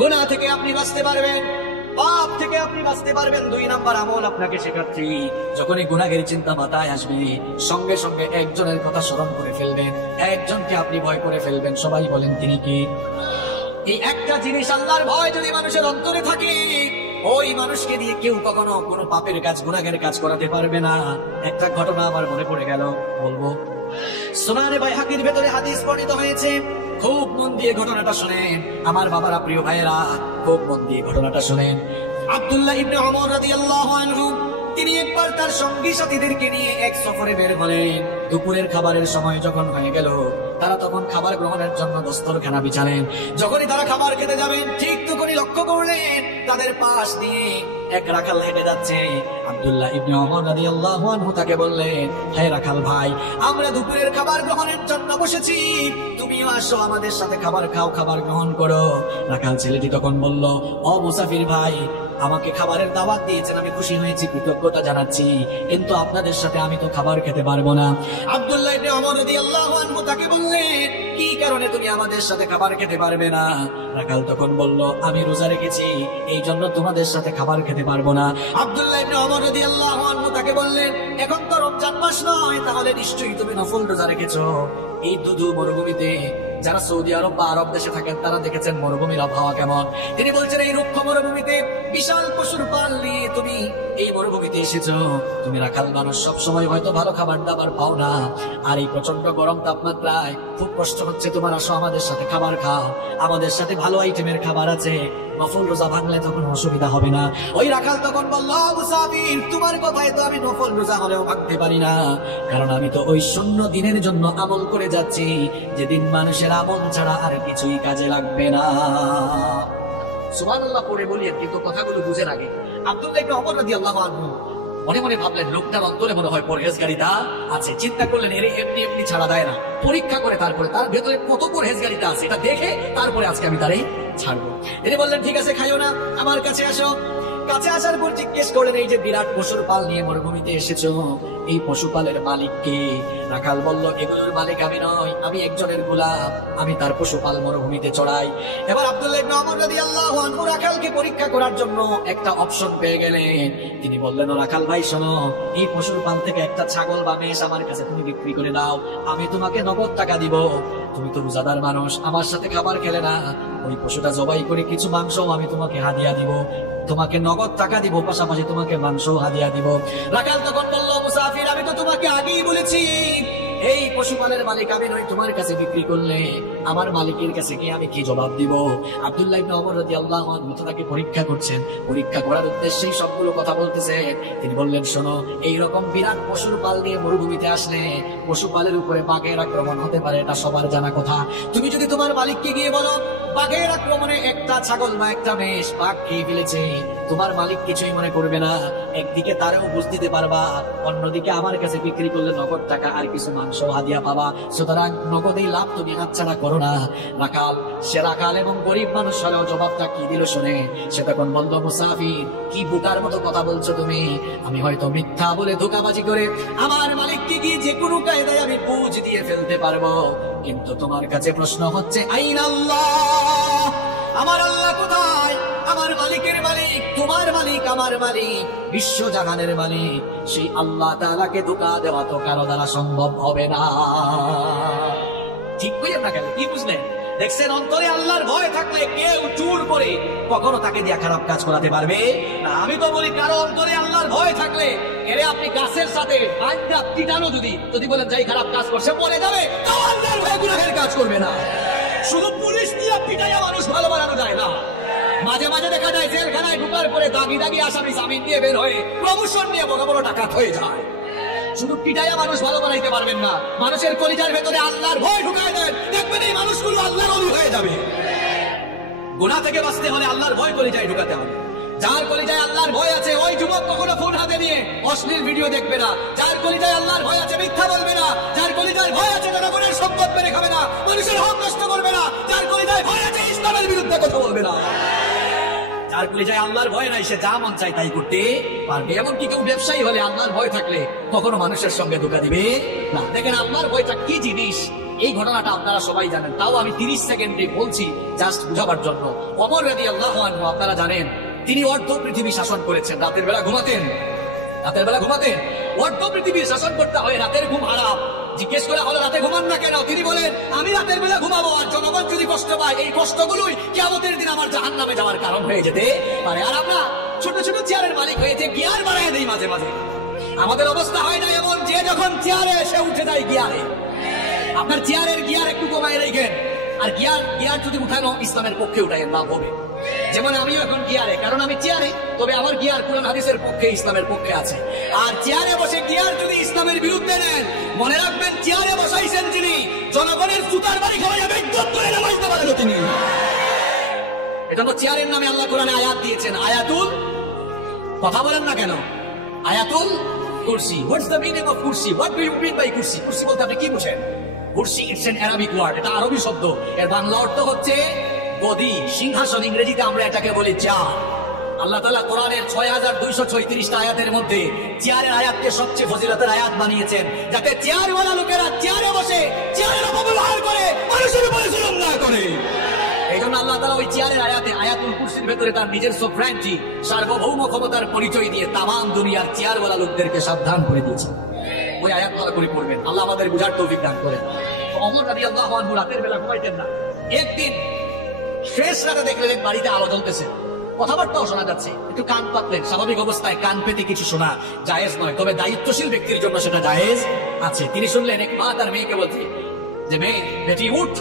গুনাহ থেকে আপনি বাঁচতে পারবেন, পাপ থেকে আপনি বাঁচতে পারবেন। 2 নাম্বার আমল আপনাকে শেখাচ্ছি, যখনই গুনাহের চিন্তা মাথায় আসবে সঙ্গে সঙ্গে একজনের কথা স্মরণ করে ফেলবেন, একজনকে আপনি ভয় করে ফেলবেন। সবাই বলেন তিনি কি? এই একটা জিনিস, আল্লাহর ভয় যদি মানুষের অন্তরে থাকে, ওই মানুষকে দিয়ে কেউ কখনো কোনো পাপের কাজ, গুনাহের কাজ করাতে পারবে না। একটা ঘটনা আমার মনে পড়ে গেল, বলবো। সুনানে বাইহাকির ভেতরে হাদিস বর্ণিত হয়েছে, খুব মন দিয়ে ঘটনাটা শুনেন আমার বাবারা, প্রিয় ভাইয়েরা, খুব মন দিয়ে ঘটনাটা শুনেন। আব্দুল্লাহ ইবনে ওমর রাদিয়াল্লাহু আনহু তিনি একবার তার সঙ্গী সাথীদেরকে নিয়ে এক সফরে বের হলেন। দুপুরের খাবারের সময় যখন হয়ে গেল, তারা তখন খাবার গ্রহণের জন্য দস্তরখানা বিছালেন। যখনই তারা খাবার খেতে যাবেন, ঠিক তখনই লক্ষ্য করলেন তাদের পাশ দিয়ে এক রাখাল হেঁটে যাচ্ছে। আব্দুল্লাহ ইবনে ওমর রাদিয়াল্লাহু আনহু তাকে বললেন, হে রাখাল ভাই, আমরা দুপুরের খাবার গ্রহণের জন্য বসেছি, তুমিও আসো আমাদের সাথে খাবার খাও, খাবার গ্রহণ করো। রাখাল ছেলেটি তখন বলল, ও মুসাফির ভাই, আমাকে খাবারের দাওয়াত দিয়েছেন, আমি খুশি হয়েছি, কৃতজ্ঞতা জানাচ্ছি, কিন্তু আপনাদের সাথে আমি তো খাবার খেতে পারবো না। আব্দুল্লাহ ইবনে ওমর রাদিয়াল্লাহু আনহু তাকে বললেন, কি কারণে তুমি আমাদের সাথে খাবার খেতে পারবে না? রাখাল তখন বলল, আমি রোজা রেখেছি, এই জন্য তোমাদের সাথে খাবার খেতে পারবো না। আব্দুল্লাহ ইবনে ওমর রাদিয়াল্লাহু আনহু তাকে বললেন, এখন তো রমজান মাস নয়, তাহলে নিশ্চয়ই তুমি নফল রোজা রেখেছো। এই দুধু মরুভূমিতে যারা সৌদি আরব বা আরব দেশে থাকেন তারা দেখেছেন মরুভূমির আবহাওয়া কেমন। তিনি বলছেন, এই রুক্ষ মরুভূমিতে বিশাল পশুর পাল নিয়ে তুমি এই মরুভূমিতে এসেছো, তুমি রাখাল মানুষ, সবসময় হয়তো ভালো খাবার দাবার পাও না, আর এই প্রচন্ড গরম তাপমাত্রায় খুব কষ্ট হচ্ছে তোমার, আসো আমাদের সাথে খাবার খাও, আমাদের সাথে ভালো আইটেমের খাবার আছে, নফল রোজা ভাঙলে তখন অসুবিধা হবে না। ওই রাখাল তখন বলল, মুসাফির, তোমার কথায় তো আমি নফল রোজা হলেও ভাঙতে পারি না, কারণ আমি তো ওই শূন্য দিনের জন্য আমল করে যাচ্ছি, যেদিন মানুষের আমল ছাড়া আর কিছুই কাজে লাগবে না। সুবহানাল্লাহ পড়ে বলি, কিন্তু কথাগুলো বুঝে আগে আব্দুল্লাহ ইবনে ওমর রাদিয়াল্লাহু আনহু মনে মনে ভাবলেন, লোকটার অন্তরে মনে হয় পরহেজগারিতা আছে। চিন্তা করলেন, এর এমনি এমনি ছাড়া দেয় না, পরীক্ষা করে তারপরে তার ভেতরে কত পরহেজগারিতা আছে এটা দেখে তারপরে আজকে আমি তারই ছাড়বো। তিনি বললেন, ঠিক আছে, খাইও না, আমার কাছে আসো। কাছে আসার পর জিজ্ঞেস করলেন, এই যে বিরাট পশুর পাল নিয়ে মরুভূমিতে এসেছো, এই পশুপালের মালিক কে? রাখাল বলল, এগুলোর মালিক আমি নয়, আমি একজনের গোলাম, আমি তার পশুপাল মরুভূমিতে চড়াই। এবার আব্দুল্লাহ ইবনে ওমর রাদিয়াল্লাহু আনহু রাখালকে পরীক্ষা করার জন্য একটা অপশন পেয়ে গেলেন। তিনি বললেন, রাখাল ভাই শোনো, এই পশুর পাল থেকে একটা ছাগল বা মেষ আমার কাছে তুমি বিক্রি করে দাও, আমি তোমাকে নগদ টাকা দিব। তুমি তো রোজাদার মানুষ, আমার সাথে খাবার খেলে না, ওই পশুটা জবাই করে কিছু মাংস আমি তোমাকে হাদিয়া দিব, তোমাকে নগদ টাকা দিব, পাশাপাশি তোমাকে মাংস হাদিয়া দিব। রাখাল তখন বলল, মুসাফির, আমি তো তোমাকে আগেই বলেছি এই পশুপালের মালিক আমি নই, তোমার কাছে বিক্রি করলে আমার মালিকের কাছে গিয়ে আমি কি জবাব দিব? আব্দুল্লাহ ইবনে ওমর রাদিয়াল্লাহু আনহু তাকে পরীক্ষা করছেন, পরীক্ষা করার উদ্দেশ্যেই সবগুলো কথা বলতেছেন। তিনি বললেন, শোনো, এইরকম বিরাট পশুর পাল দিয়ে মরুভূমিতে আসলে পশুপালের উপরে বাঘের আক্রমণ হতে পারে, এটা সবার জানা কথা। তুমি যদি তোমার মালিককে গিয়ে বলো বাঘের আক্রমণে একটা ছাগল বা একটা মেষ বাঘ খেয়ে ফেলেছে, তোমার মালিক কিছুই মনে করবে না, একদিকে তারেও বুঝ দিতে পারবা, অন্যদিকে আমার কাছে বিক্রি করলে নগদ টাকা আর কিছু মাংস হাদিয়া পাবা, সুতরাং নগদেই লাভ তুমি হাতছাড়া করো না। রাখাল, সে রাখাল এবং গরিব মানুষ হলেও জবাবটা কি দিল শুনে, সে তখন বলল, মুসাফির, কি বোকার মতো কথা বলছো তুমি, আমি হয়তো মিথ্যা বলে ধোঁকাবাজি করে আমার মালিককে গিয়ে যে কোনো কায়দায় আমি বুঝ দিয়ে ফেলতে পারবো, কিন্তু তোমার কাছে প্রশ্ন হচ্ছে, আইন আল্লাহ, আমার আল্লাহ কোথায়? আমার মালিকের মালিক, তোমার মালিক, আমার মালিক, বিশ্ব জাহানের মালিক, সেই আল্লাহ তাআলাকে ধোঁকা দেওয়া তো কারো দ্বারা সম্ভব হবে না। ঠিক কইলেন না কেন? কি বুঝলেন? দেখছেন, অন্তরে আল্লাহর ভয় থাকলে কেউ জোর করে কখনো তাকে দিয়ে খারাপ কাজ করাতে পারবে না। আমি তো বলি, কারো অন্তরে আল্লাহর ভয় থাকলে এরে আপনি গাছের সাথে আইনটা পিটানো যদি বলেন যাই খারাপ কাজ করছে মরে যাবে, তাও আল্লাহর ভয়ে গুনাহের কাজ করবে না। শুধু পুলিশ দিয়ে পিটাইয়া মানুষ ভালো বানানো যায় না। মাঝে মাঝে দেখা যায় জেলখানায় ঢুকার পরে দাগি দাগি আসামি জামিন দিয়ে বের হয়ে প্রমোশন নিয়ে বড় বড় ডাকাত হয়ে যায়। শুধু পিটাইয়া মানুষ ভালো বানাইতে পারবেন না, মানুষের কলিজার ভেতরে আল্লাহর ভয় ঢুকায় দেন, দেখবেন এই মানুষগুলো আল্লাহর ওলি হয়ে যাবে। গুনাহ থেকে বাঁচতে হলে আল্লাহর ভয় কলিজায় ঢুকাতে হবে। যার কলিজায় আল্লাহর ভয় আছে ওই যুবক কখনো ফোন হাতে নিয়ে অশ্লীল ভিডিও দেখবে না। যার কলিজায় আল্লাহর ভয় আছে মিথ্যা বলবে না। যার কলিজায় ভয় আছে জনগণের সম্পদ মেরে খাবে না, মানুষের হক নষ্ট করবে না। যার কলিজায় ভয় আছে ইসলামের বিরুদ্ধে কথা বলবে না। যার কলিজায় আল্লাহর ভয় নাই সে যা মন চায় তাই করতে পারবে। এমনকি কেউ ব্যবসায়ী হলে আল্লাহর ভয় থাকলে কখনো মানুষের সঙ্গে ধোঁকা দিবে না। দেখেন আল্লাহর ভয়টা কি জিনিস, এই ঘটনাটা আপনারা সবাই জানেন, তাও আমি 30 সেকেন্ডে বলছি জাস্ট বুঝাবার জন্য। ওমর রাদিয়াল্লাহু আনহু আপনারা জানেন তিনি অর্ধ পৃথিবী শাসন করেছেন। রাতের বেলা ঘুমাতেন, অর্ধ পৃথিবীর শাসন করতে হয়, রাতের ঘুম হারাম। জিজ্ঞেস করা হলো রাতে ঘুমান না কেন? তিনি বলেন আমি রাতের বেলা ঘুমাবো, আর জনগণ যদি কষ্ট পায় এই কষ্টগুলোই কিয়ামতের দিন আমার জাহান্নামে যাওয়ার কারণ হয়ে যেতে পারে। আর আমরা ছোট ছোট চেয়ারের মালিক হয়েছে, গিয়ার বাড়ায় দেই মাঝে মাঝে। আমাদের অবস্থা হয় না এমন যে যখন চেয়ারে এসে উঠে যায় গিয়ারে। আপনার চেয়ারের গিয়ার একটু কমায় রেখেন, আর গিয়ার যদি উঠানো ইসলামের পক্ষে উঠায় লাভ হবে। যেমন আমিও এখন গিয়ারে, কারণ আমি চেয়ারে, তবে আমার গিয়ার কোরআন হাদিসের পক্ষে, ইসলামের পক্ষে আছে। আর চেয়ারে বসে গিয়ার যদি ইসলামের বিরুদ্ধে নেন, মনে রাখবেন চেয়ারে বসাইছেন যিনি, জনগণের জুতার বাড়ি খাওয়াইয়া বেজ্জত করে নামাইতে পারেন তিনি। এটা তো চেয়ারের নামে আল্লাহ কোরআনে আয়াত দিয়েছেন, আয়াতুল, কথা বলেন না কেন, আয়াতুল কুরসি। হোয়াটস দ্য মিনিং অফ কুরসি? What do you mean by কুরসি? কুরসি বলতে আপনি কি বুঝেন? কুরসি ইটস অ্যান আরাবিক ওয়ার্ড, এটা আরবি শব্দ। এর বাংলা অর্থ হচ্ছে গদি, সিংহাসন। ইংরেজিতে আমরা এটাকে বলি চেয়ার। আল্লাহ তাআলা কোরআনের 6236টা আয়াতের মধ্যে চেয়ারের আয়াতকে সবচেয়ে ফজিলতের আয়াত বানিয়েছেন, যাতে চেয়ারওয়ালা লোকেরা চেয়ারে বসে চেয়ারের অপব্যবহার করে, মানুষের উপরে জুলুম না করে। এই জন্য আল্লাহ তাআলা ওই চেয়ারের আয়াতে, আয়াতুল কুরসির ভেতরে তার নিজের সোভরেনিটি, সার্বভৌম ক্ষমতার পরিচয় দিয়ে তামাম দুনিয়ার চেয়ারওয়ালা লোকদেরকে সাবধান করে দিয়েছেন। ওই আয়াত ভালো করে পড়বেন, আল্লাহ আমাদের বুঝার তৌফিক দান করেন। ওমর রাদিয়াল্লাহু আনহু রাতের বেলা ঘুমাইতেন না। একদিন শেষ রাতে দেখলেন বাড়িতে আলো জ্বলতেছে, কথাবার্তাও শোনা যাচ্ছে, একটু কান পাতলেন। স্বাভাবিক অবস্থায় কান পেতে কিছু শোনা জায়েজ নয়, তবে দায়িত্বশীল ব্যক্তির জন্য সেটা জায়েজ আছে। তিনি শুনলেন এক মা তার মেয়েকে বলছে যে মেয়ে, বেটি উঠ,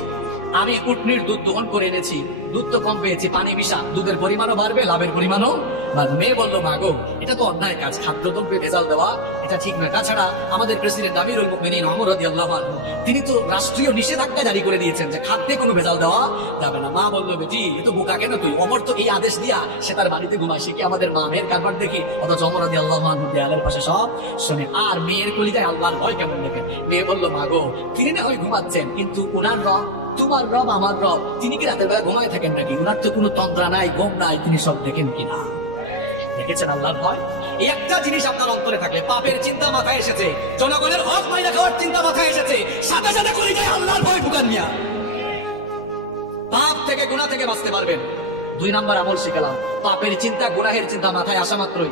আমি উটনির দুধ দোহন করে এনেছি, দুধ তো কম পেয়েছি, পানি মিশা, দুধের পরিমাণও বাড়বে, লাভের পরিমাণও বাড়বে। মেয়ে বললো মা গো, এটা তো অন্যায় কাজ, খাদ্যদ্রব্যে ভেজাল দেওয়া এটা ঠিক না। তাছাড়া আমাদের প্রেসিডেন্ট আমিরুল মুমিনিন ওমর রাদিয়াল্লাহু আনহু তিনি তো রাষ্ট্রীয় নিষেধাজ্ঞা জারি করে দিয়েছেন যে খাদ্যে কোনো ভেজাল দেওয়া যাবে না। মা বললো বেটি এ তো বোকা কেন তুই? ওমর তো এই আদেশ দিয়া সে তার বাড়িতে ঘুমায়, সে কি আমাদের মা মেয়ের কারবার দেখি? অথচ ওমর রাদিয়াল্লাহু আনহু দেয়ালের পাশে সব শুনে। আর মেয়ের কলিজায় আল্লাহর ভয় কেমন দেখেন। মেয়ে বললো মা গো, তিনি না হয় ঘুমাচ্ছেন, কিন্তু উনার রব, তোমার রব আমার রব, তিনি কি রাতের বেলা ঘুমায় থাকেন নাকি? উনার তো কোনো তন্ত্রা নাই, ঘুম নাই, তিনি সব দেখেন কিনা? দেখেছেন আল্লাহর ভয়? এই একটা জিনিস আপনার অন্তরে থাকলে, পাপের চিন্তা মাথায় এসেছে, জনগণের হক মাইরা খাওয়ার চিন্তা মাথায় এসেছে, সাথে সাথে কলিজায় আল্লাহর ভয় ঢুকান মিয়া। পাপ থেকে, গুনাহ থেকে বাঁচতে পারবেন। 2 নাম্বার আমল শিখালাম, পাপের চিন্তা, গুনাহের চিন্তা মাথায় আসা মাত্রই,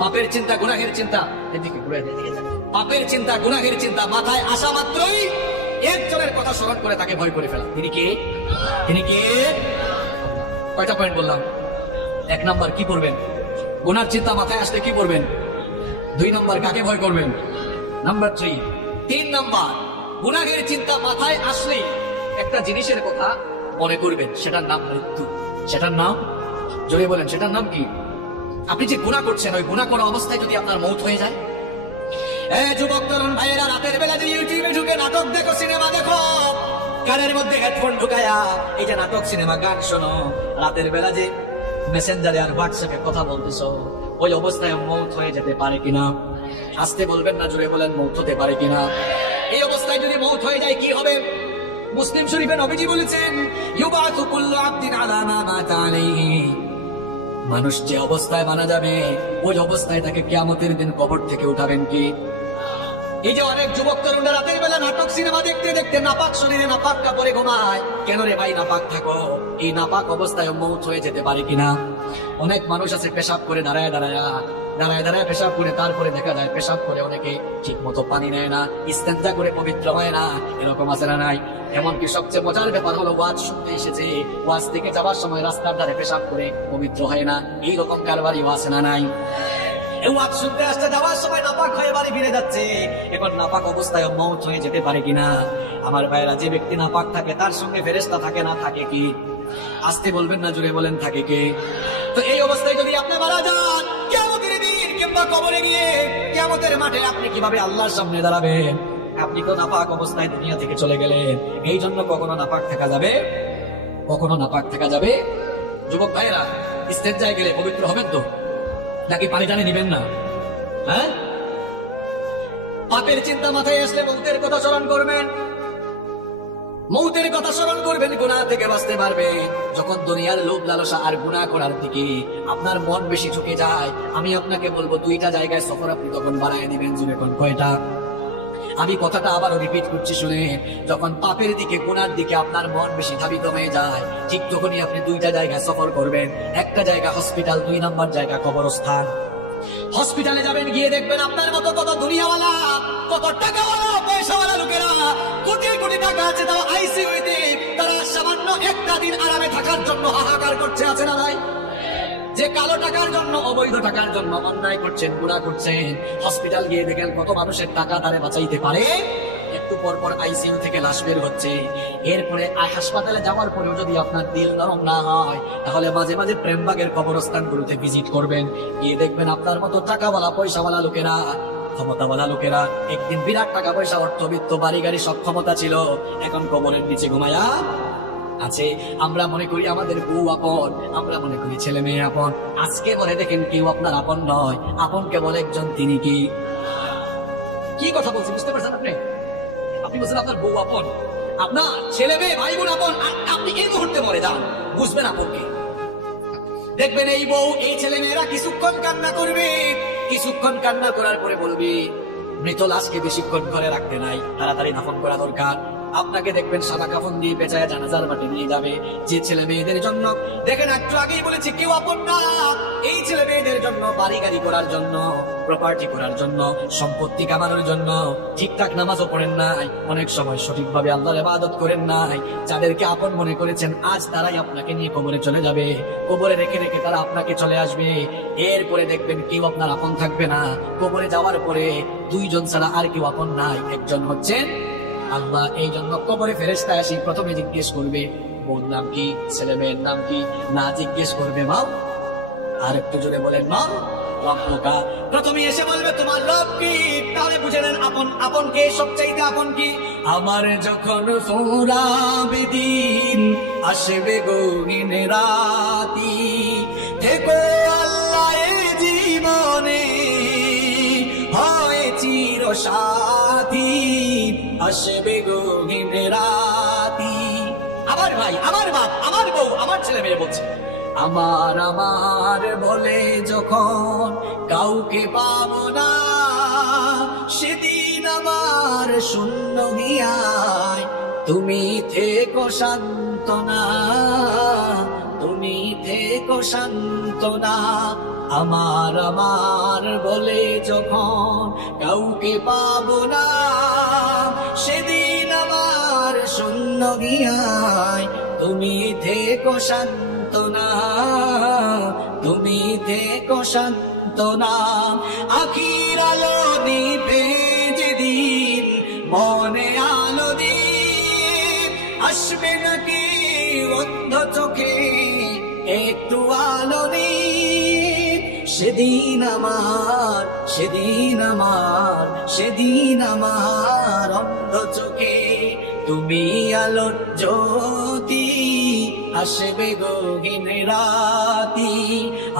পাপের চিন্তা, গুনাহের চিন্তা, এদিকে ঘুরে, পাপের চিন্তা, গুনাহের চিন্তা মাথায় আসা মাত্রই একজনের কথা স্মরণ করে তাকে ভয় করে ফেলা। তিনি কে? তিনি কে? কয়টা পয়েন্ট বললাম? 1 নাম্বার কি করবেন? গুনার চিন্তা মাথায় আসলে কি করবেন? 2 নাম্বার কাকে ভয় করবেন? নাম্বার 3। 3 নাম্বার, গুনাহের চিন্তা মাথায় আসলে একটা জিনিসের কথা মনে করবেন, সেটার নাম মৃত্যু। সেটার নাম, জোরে বলেন, সেটার নাম কি? আপনি যে গুনাহ করছেন, ওই গুনাহ করা অবস্থায় যদি আপনার মৌত হয়ে যায়। যুবক তরুণ ভাইয়েরা, রাতের বেলা যে ইউটিউবে ঢুকে নাটক দেখো, সিনেমা দেখো, কানের মধ্যে হেডফোন ঢুকায়া এই যে নাটক, সিনেমা, গান শোনো, রাতের বেলা যে মেসেঞ্জারে আর হোয়াটসঅ্যাপে কথা বলতেছো, ওই অবস্থায় মৌত হয়ে যেতে পারে কিনা? আসতে বলবেন না, জোরে বলেন, মৌত হতে পারে কিনা? এই অবস্থায় যদি মৌত হয়ে যায় কি হবে? মুসলিম শরীফে নবীজি বলেছেন, ইউবাতু কুল্লু আবদিন আলা মা মাতা আলাইহি, মানুষ যে অবস্থায় মারা যাবে ওই অবস্থায় তাকে কিয়ামতের দিন কবর থেকে উঠাবেন কি? এই যে অনেক যুবক তরুণরা রাতের বেলা নাটক, সিনেমা দেখতে দেখতে নাপাক শরীরে নাপাক কাপড়ে ঘুমায়। কেন রে ভাই নাপাক থাকো? এই নাপাক অবস্থায় মৌত হয়ে যেতে পারে কিনা? অনেক মানুষ আছে পেশাব করে দাঁড়ায় দাঁড়ায় পেশাব করে, তারপরে দেখা যায় পেশাব করে অনেকে ঠিক মতো পানি নেয় না, ইস্তেঞ্জা করে পবিত্র হয় না, এরকম আছে না নাই? এমনকি সবচেয়ে মজার ব্যাপার হলো, ওয়াজ শুনতে এসেছে, ওয়াজ থেকে যাওয়ার সময় রাস্তার ধারে পেশাব করে পবিত্র হয় না, এইরকম কারবারও আছে না নাই? ওয়াজ শুনতে আসতে যাওয়ার সময় নাপাক হয়ে বাড়ি ফিরে যাচ্ছে, এখন নাপাক অবস্থায় মৌত হয়ে যেতে পারে কিনা? আমার ভাইরা, যে ব্যক্তি নাপাক থাকে তার সঙ্গে ফেরেশতা থাকে না? থাকে কি? আসতে বলবেন না, জুড়ে বলেন, থাকে কি? তো এই অবস্থায় যদি আপনি মারা যান, কিয়ামতের দিন কিংবা কবরে গিয়ে কিয়ামতের মাঠে আপনি কিভাবে আল্লাহর সামনে দাঁড়াবেন? আপনি তো নাপাক অবস্থায় দুনিয়া থেকে চলে গেলেন। এই জন্য কখনো নাপাক থাকা যাবে, কখনো নাপাক থাকা যাবে। যুবক ভাইরা, ইস্তেঞ্জায় গেলে পবিত্র হবেন তো, নাকি পানি টানি নিবেন না? হ্যাঁ, পাপের চিন্তা মাথায় আসলে মৌতের কথা স্মরণ করবেন, মৌতের কথা স্মরণ করবেন, গুনাহ থেকে বাঁচতে পারবে। যখন দুনিয়ার লোভ লালসা আর গুনাহ করার দিকে আপনার মন বেশি ঝুঁকে যায়, আমি আপনাকে বলবো 2টা জায়গায় সফর আপনি তখন বাড়ায় দিবেন। জীবন কয়টা? আমি কথাটা আবারও রিপিট করছি, শুনেন। যখন পাপের দিকে, গুনার দিকে আপনার মন বেশি ধাবিত হয়ে যায়, ঠিক তখনই আপনি দুইটা জায়গায় সফর করবেন। একটা জায়গা হসপিটাল, 2 নম্বর জায়গা কবরস্থান। হসপিটালে যাবেন, গিয়ে দেখবেন আপনার মতো কত দুনিয়াওয়ালা, কত টাকাওয়ালা, পয়সাওয়ালা লোকেরা, কোটি কোটি টাকা আছে, তাও আইসিইউতে তারা সামান্য একটা দিন আরামে থাকার জন্য হাহাকার করছে, আছে না ভাই? যে কালো টাকার জন্য, অবৈধ টাকার জন্য অন্যায় করছেন, গুনাহ করছেন, হসপিটাল গিয়ে দেখেন কত মানুষের টাকা তারে বাঁচাইতে পারে। একটু পর পর আইসিইউ থেকে লাশ বের হচ্ছে। এরপরে হাসপাতালে যাওয়ার পরেও যদি আপনার দিল নরম না হয়, তাহলে মাঝে মাঝে প্রেমবাগের কবরস্থানগুলোতে ভিজিট করবেন। গিয়ে দেখবেন আপনার মতো টাকাওয়ালা, পয়সাওয়ালা লোকেরা, ক্ষমতাওয়ালা লোকেরা, একদিন বিরাট টাকা পয়সা, অর্থবিত্ত, বাড়ি গাড়ি সব ক্ষমতা ছিল, এখন কবরের নিচে ঘুমায়া আছে। আমরা মনে করি আমাদের বউ আপন, আমরা মনে করি ছেলে মেয়ে আপন। আজকে বলে দেখেন কেউ আপনার আপন নয়, আপন কেবল একজন, তিনি কি কথা বলছি বুঝতে পারছেন আপনি? আপনি বলছেন আপনার বউ আপন, আপনার ছেলে মেয়ে, ভাই বোন আপন, আপনি এই মুহূর্তে মরে যান, বুঝবেন আপনকে। দেখবেন এই বউ, এই ছেলে মেয়েরা কিছুক্ষণ কান্না করবে, কিছুক্ষণ কান্না করার পরে বলবে, মৃত লাশকে বেশিক্ষণ করে রাখতে নাই, তাড়াতাড়ি দাফন করা দরকার। আপনাকে দেখবেন সাদা কাফন দিয়ে পেঁচায় জানাজার মাটি নিয়ে যাবে। যে ছেলে মেয়েদের জন্য, দেখেন একটু আগেই বলেছি কেউ আপন না, এই ছেলে মেয়েদের জন্য বাড়ি গাড়ি করার জন্য, প্রপার্টি করার জন্য, সম্পত্তি কামানোর জন্য ঠিকঠাক নামাজও পড়েন নাই, অনেক সময় সঠিকভাবে আল্লাহর ইবাদত করেন নাই, যাদেরকে আপন মনে করেছেন আজ তারাই আপনাকে নিয়ে কবরে চলে যাবে, কবরে রেখে রেখে তারা আপনাকে চলে আসবে। এরপরে দেখবেন কেউ আপনার আপন থাকবে না। কবরে যাওয়ার পরে 2 জন ছাড়া আর কেউ আপন নাই, একজন হচ্ছেন আল্লাহ। এই জন্য কবরে ফেরেশতা আসি প্রথমে জিজ্ঞেস করবে বোন নাম কি, ছেলে মেয়ের নাম কি, না জিজ্ঞেস করবে মা। আর একটু জোরে বলেন মা রব্বুকা। প্রথমে এসে বলবে তোমার রব কি, তাহলে বুঝে নেন আপন। আপন কে? সবচাইতে আপন কি? আমার যখন ফুরাবে দিন, আসবে গহীন রাতি, থেকো আল্লাহ এ জীবনে, হয় চির সাথী, আসবে গহীন রাতি। আমার ভাই, আমার বাপ, আমার বউ, আমার ছেলে মেয়ে বলছে আমার আমার বলে যখন কাউকে পাবো না, সেদিন আমার শূন্য গিয়ায় তুমি থেকো সান্ত্বনা, তুমি থেকো সান্ত্বনা। আমার আমার বলে যখন কাউকে পাবো না, সেদিন আমার শূন্য গিয়ায় তুমি থেকো সান্ত্বনা, তুমি থেকো সান্ত্বনা। আখির আলো নিভে যেদিন, মনে আলো দিন, আসবে নাকি অন্ধ চোখে একটু আলো দিন। সেদিন আমার, সেদিন আমার, সেদিন আমার অন্ধ চোখে তুমি আলোর জ্যোতি, আসবে গহীন রাতি।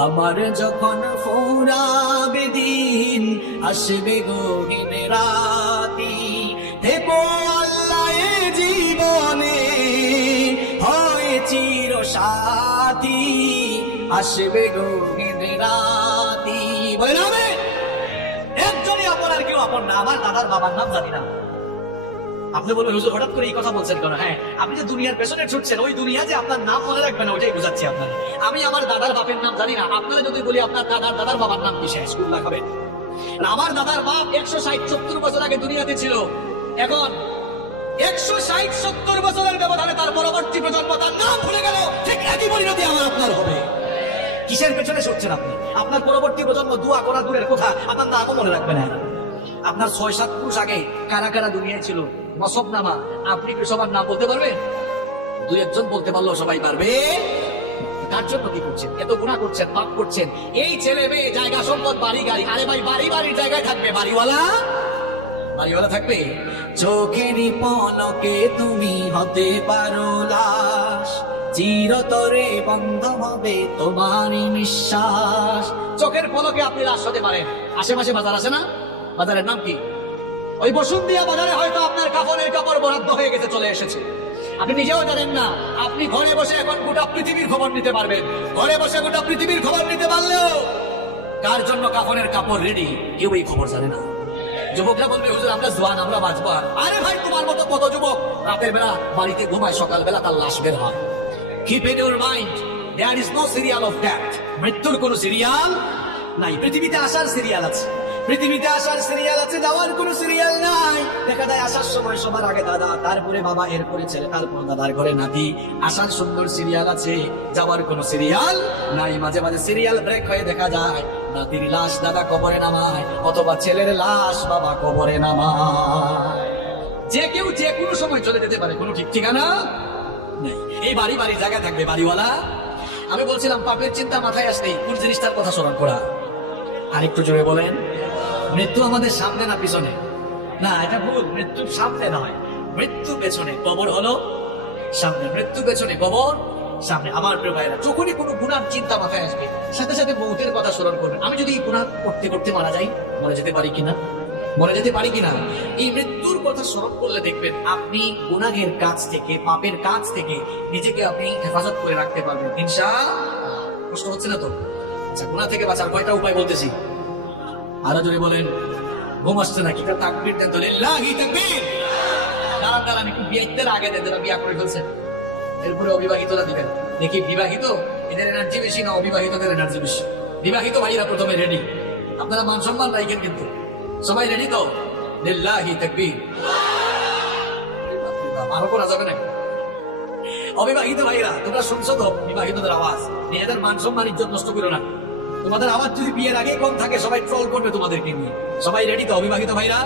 আমার যখন ফুরাবে দিন, আসবে গহীন রাতি, থেকো আল্লাহ এ জীবনে, হয় চির সাথী, আসবে গহীন রাতি। বলেন আমি একজনই আপন, আর কেউ আপন না। আমার দাদার বাবার নাম জানি না। আপনি বলবেন হুজুর হঠাৎ করে এই কথা বলছেন কেন? হ্যাঁ, আপনি যে দুনিয়ার পেছনে ছুটছেন, ওই দুনিয়া যে আপনার নাম মনে রাখবে না, ওইটাই বুঝাচ্ছি আপনাকে। আমি আমার দাদার বাপের নাম জানি না, আপনারা যদি বলি আপনার দাদার বাবার নাম কি, শেষ করে খাবেন। আমার দাদার বাপ 160-70 বছর আগে দুনিয়াতে ছিল, এখন 160-70 বছরের ব্যবধানে তার পরবর্তী প্রজন্ম তার নাম ভুলে গেল। ঠিক একই পরিণতি আমার আপনার হবে। কিসের পেছনে ছুটছেন আপনি? আপনার পরবর্তী প্রজন্ম দোয়া করা দূরের কথা, আপনার নামও মনে রাখবে না। আপনার 6-7 পুরুষ আগে কারা কারা দুনিয়ায় ছিল, নসব নামা, আপনি কি সবার নাম বলতে পারবেন? 2-1 জন বলতে পারলেও সবাই পারবে। তার জন্য কি করছেন? এত গুনাহ করছেন, পাপ করছেন। এই ছেলে মেয়ে, জায়গা সম্পদ, বাড়ি গাড়ি, আরে ভাই বাড়ি বাড়ির জায়গায় থাকবে, বাড়িওয়ালা বাড়িওয়ালা থাকবে। চোখেরই পলকে তুমি হতে পারো লাশ, চিরতরে বন্ধ হবে তোমারই নিঃশ্বাস। চোখের পলকে আপনি লাশ হতে পারেন। আশেপাশে বাজার আছে না? বাজারের নাম কি? ওই বসুন্ধিয়া বাজারে হয়তো আপনার কাফনের কাপড় বরাদ্দ হয়ে গেছে, চলে এসেছে, আপনি নিজেও জানেন না। আপনি ঘরে বসে এখন গোটা পৃথিবীর খবর নিতে পারবেন। ঘরে বসে গোটা পৃথিবীর খবর নিতে পারলেও কার জন্য কাফনের কাপড় রেডি, কেউ এই খবর জানে না। যুবকরা বলবে হুজুর আমরা জওয়ান, আমরা বাঁচবো। আরে ভাই, তোমার মতো কত যুবক রাতের বেলা বাড়িতে ঘুমায়, সকাল বেলা তার লাশ বের হয়। Keep in your mind, there is no serial of death. মৃত্যুর কোন সিরিয়াল নাই। পৃথিবীতে আসার সিরিয়াল আছে, পৃথিবীতে আসার সিরিয়াল আছে, যাওয়ার কোন সিরিয়াল নাই। দেখা যায় আসার সময় সবার আগে দাদা, তারপরে বাবা, এরপরে ছেলে, তারপর দাদার ঘরে নাতি। আসার সুন্দর সিরিয়াল আছে, যাওয়ার কোন সিরিয়াল নাই। মাঝে মাঝে সিরিয়াল ব্রেক হয়ে দেখা যায় নাতির লাশ দাদা কবরে নামায়, অথবা ছেলের লাশ বাবা কবরে নামায়। যে কেউ যে কোনো সময় চলে যেতে পারে, কোনো ঠিক ঠিকানা নেই। এই বাড়ি বাড়ি জায়গা থাকবে বাড়িওয়ালা। আমি বলছিলাম পাপের চিন্তা মাথায় আসলেই কোন জিনিসটার কথা স্মরণ করা। আরেকটু জোরে বলেন, মৃত্যু আমাদের সামনে না পিছনে? না, এটা ভুল। মৃত্যু সামনে নয়, মৃত্যু পেছনে। কবর হলো সামনে, মৃত্যু পেছনে, কবর সামনে। আমার প্রিয় ভাইরা, যখনই কোনো গুনার চিন্তা মাথায় আসবে, সাথে সাথে মৌতের কথা স্মরণ করবেন। আমি যদি এই গুনাহ করতে করতে মারা যাই, মরে যেতে পারি কিনা, মরে যেতে পারি কিনা, এই মৃত্যুর কথা স্মরণ করলে দেখবেন আপনি গুনাহের কাজ থেকে, পাপের কাজ থেকে নিজেকে আপনি হেফাজত করে রাখতে পারবেন ইনশাআল্লাহ। কষ্ট হচ্ছে না তো? আচ্ছা, গুনাহ থেকে বাঁচার কয়টা উপায় বলতেছি, আরো জোরে বলেন। ঘুম আসছে নাকি? তাকবীর দেন তো, লিল্লাহি তাকবীর। দাঁড়ান দাঁড়ান, একটু বিয়ের আগে দেন, যারা বিয়া করে ফেলছেন। এরপরে অবিবাহিতরা দিবেন। দেখি বিবাহিত এদের এনার্জি বেশি না অবিবাহিতদের এনার্জি বেশি? বিবাহিত ভাইরা প্রথমে রেডি। আপনারা মান সম্মান রাখেন কিন্তু। সবাই রেডি তো? লিল্লাহি তাকবীর। আরো করা যাবে না? অবিবাহিত ভাইরা তোমরা শুনছো তো বিবাহিতদের আওয়াজ, নিজেদের মান সম্মান ইজ্জত নষ্ট করো না। তোমাদের আওয়াজ যদি বিয়ের আগে কম থাকে, সবাই ট্রল করবে তোমাদেরকে নিয়ে। সবাই রেডি তো অবিবাহিত ভাইরা?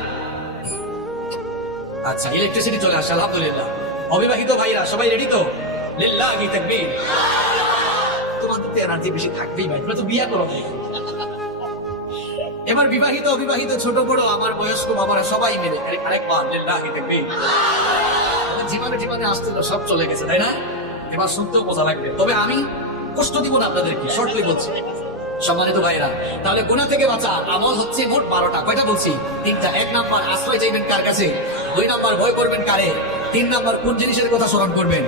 আচ্ছা, ইলেকট্রিসিটি চলে আসছে, আলহামদুলিল্লাহ। অবিবাহিত ভাইরা সবাই রেডি তো? লিল্লাহি তাকবীর। তোমাদের তো এনার্জি বেশি থাকবেই ভাই, তোমরা তো বিয়ে করো। এবার বিবাহিত অবিবাহিত ছোট বড় আমার বয়স্ক বাবারা সবাই মিলে আরেকবার লিল্লাহি তাকবীর। জীবনে জীবনে আসছিল, সব চলে গেছে, তাই না? এবার শুনতেও মজা লাগবে। তবে আমি কষ্ট দিব না আপনাদেরকে, শর্টলি বলছি। সম্মানিত ভাইরা, তাহলে গুনাহ থেকে বাঁচার আমল হচ্ছে মোট 12টা। কয়টা বলছি? 3টা। 1 নাম্বার, আশ্রয় চাইবেন কার কাছে? 2 নাম্বার, ভয় করবেন কারে? 3 নাম্বার, কোন জিনিসের কথা স্মরণ করবেন?